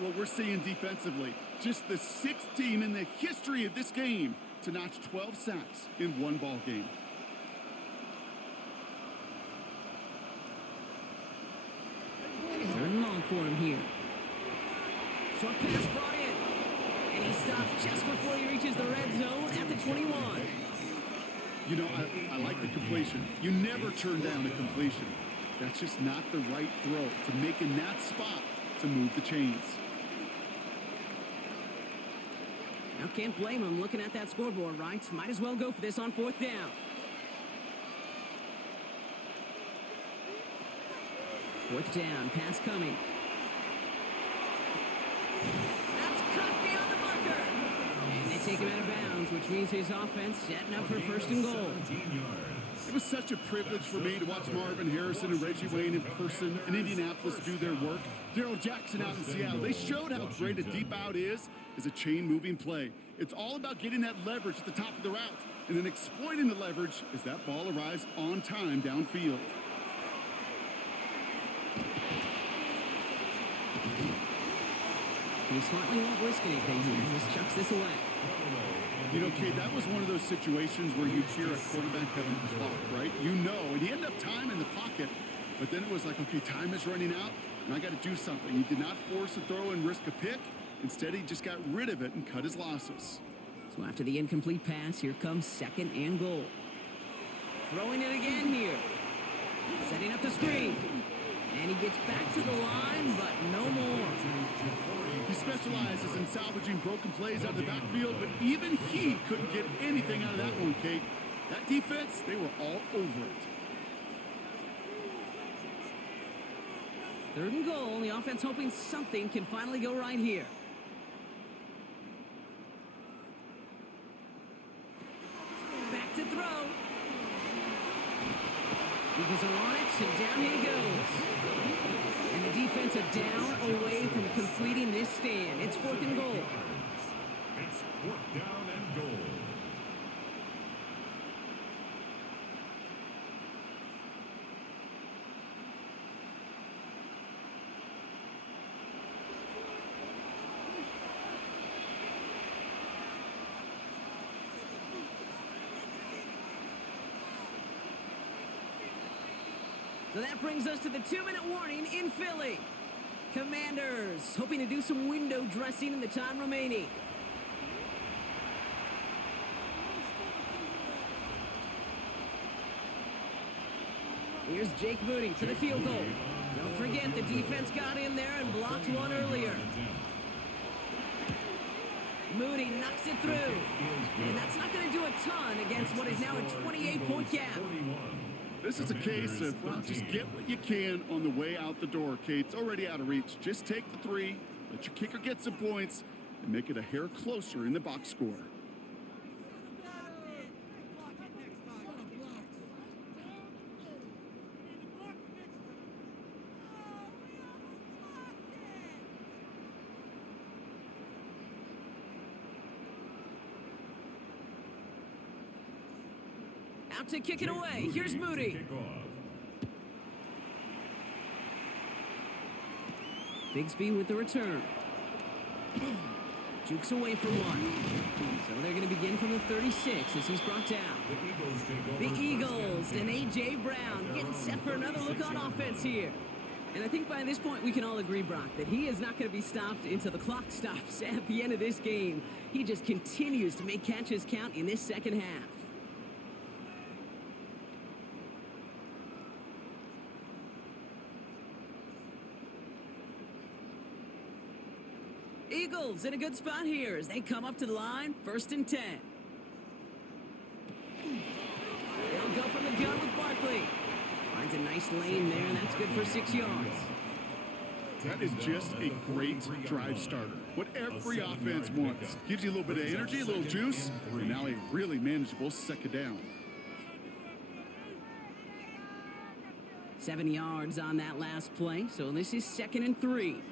what we're seeing defensively. Just the 6th team in the history of this game to notch 12 sacks in one ball game. Third and long for him here. Short pass brought in. And he stopped just before he reaches the red zone at the 21. You know, I like the completion. You never turn down a completion. That's just not the right throw to make in that spot to move the chains. Now can't blame him looking at that scoreboard, right? Might as well go for this on 4th down. 4th down, pass coming. That's cut beyond the marker. And they take him out of bounds. which means his offense setting up for first and goal. 17 yards. It was such a privilege for me to watch Marvin Harrison and Reggie Wayne in person in Indianapolis do their work. Darrell Jackson out in Seattle. They showed how great a deep out is as a chain-moving play. It's all about getting that leverage at the top of the route and then exploiting the leverage as that ball arrives on time downfield. He smartly won't risk anything here. He just chucks this away. You know, Kate, that was one of those situations where you hear a quarterback having a clock, right? You know, and he had enough time in the pocket, but then it was like, okay, time is running out, and I got to do something. He did not force a throw and risk a pick. Instead, he just got rid of it and cut his losses. So after the incomplete pass, here comes second and goal. Throwing it again here. Setting up the screen. And he gets back to the line, but no more. He specializes in salvaging broken plays out of the backfield, but even he couldn't get anything out of that one, Kate. That defense, they were all over it. Third and goal, and the offense hoping something can finally go right here. Back to throw. Eagles are on it, and down he goes. And the defense are down away from completing this stand. It's fourth and goal. It's fourth down and goal. So that brings us to the 2-minute warning in Philly. Commanders hoping to do some window dressing in the time remaining. Here's Jake Moody for the field goal. Don't forget the defense got in there and blocked one earlier. Moody knocks it through. And that's not going to do a ton against what is now a 28-point gap. This is a case of, well, just get what you can on the way out the door, Kate. It's already out of reach. Just take the three, let your kicker get some points, and make it a hair closer in the box score. Out to kick it away. Here's Moody. Bigsby with the return. Jukes away for one. So they're going to begin from the 36 as he's brought down. The Eagles and A.J. Brown getting set for another look on offense here. And I think by this point we can all agree, Brock, that he is not going to be stopped until the clock stops at the end of this game. He just continues to make catches count in this second half. Eagles in a good spot here as they come up to the line, 1st and 10. They'll go from the gun with Barkley. Finds a nice lane there, and that's good for 6 yards. That is just a great drive starter. What every offense wants. Gives you a little bit of energy, a little juice, and now a really manageable second down. 7 yards on that last play, so this is 2nd and 3.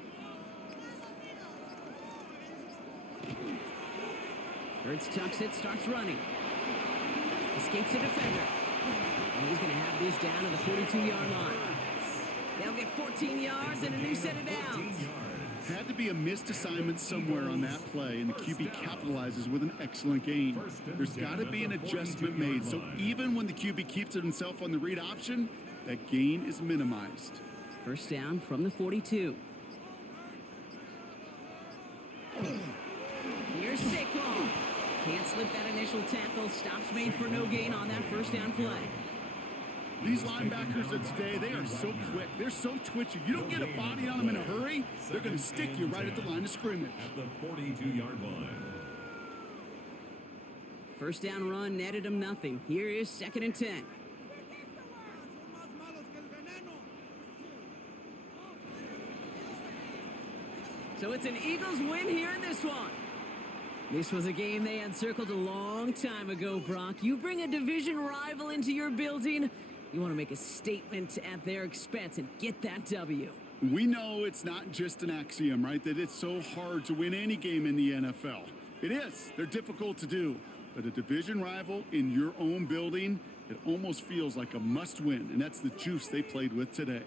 Hurts tucks it, starts running. Escapes the defender. And he's going to have this down to the 42-yard line. They'll get 14 yards and a new set of downs. Had to be a missed assignment somewhere on that play, and the QB capitalizes with an excellent gain. There's got to be an adjustment made, so even when the QB keeps it himself on the read option, that gain is minimized. First down from the 42. Here's Saquon. Can't slip that initial tackle. Stops made for no gain on that first down play. These linebackers of today, they are so quick. They're so twitchy. You don't get a body on them in a hurry, they're going to stick you right at the line of scrimmage. At the 42-yard line. First down run netted him nothing. Here is 2nd and 10. So it's an Eagles win here in this one. This was a game they had circled a long time ago, Brock. You bring a division rival into your building, you want to make a statement at their expense and get that W. We know it's not just an axiom, right, that it's so hard to win any game in the NFL. It is. They're difficult to do. But a division rival in your own building, it almost feels like a must-win, and that's the juice they played with today.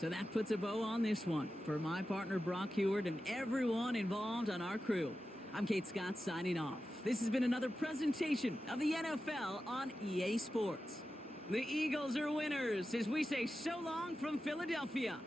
So that puts a bow on this one. For my partner, Brock Heward, and everyone involved on our crew, I'm Kate Scott signing off. This has been another presentation of the NFL on EA Sports. The Eagles are winners as we say so long from Philadelphia.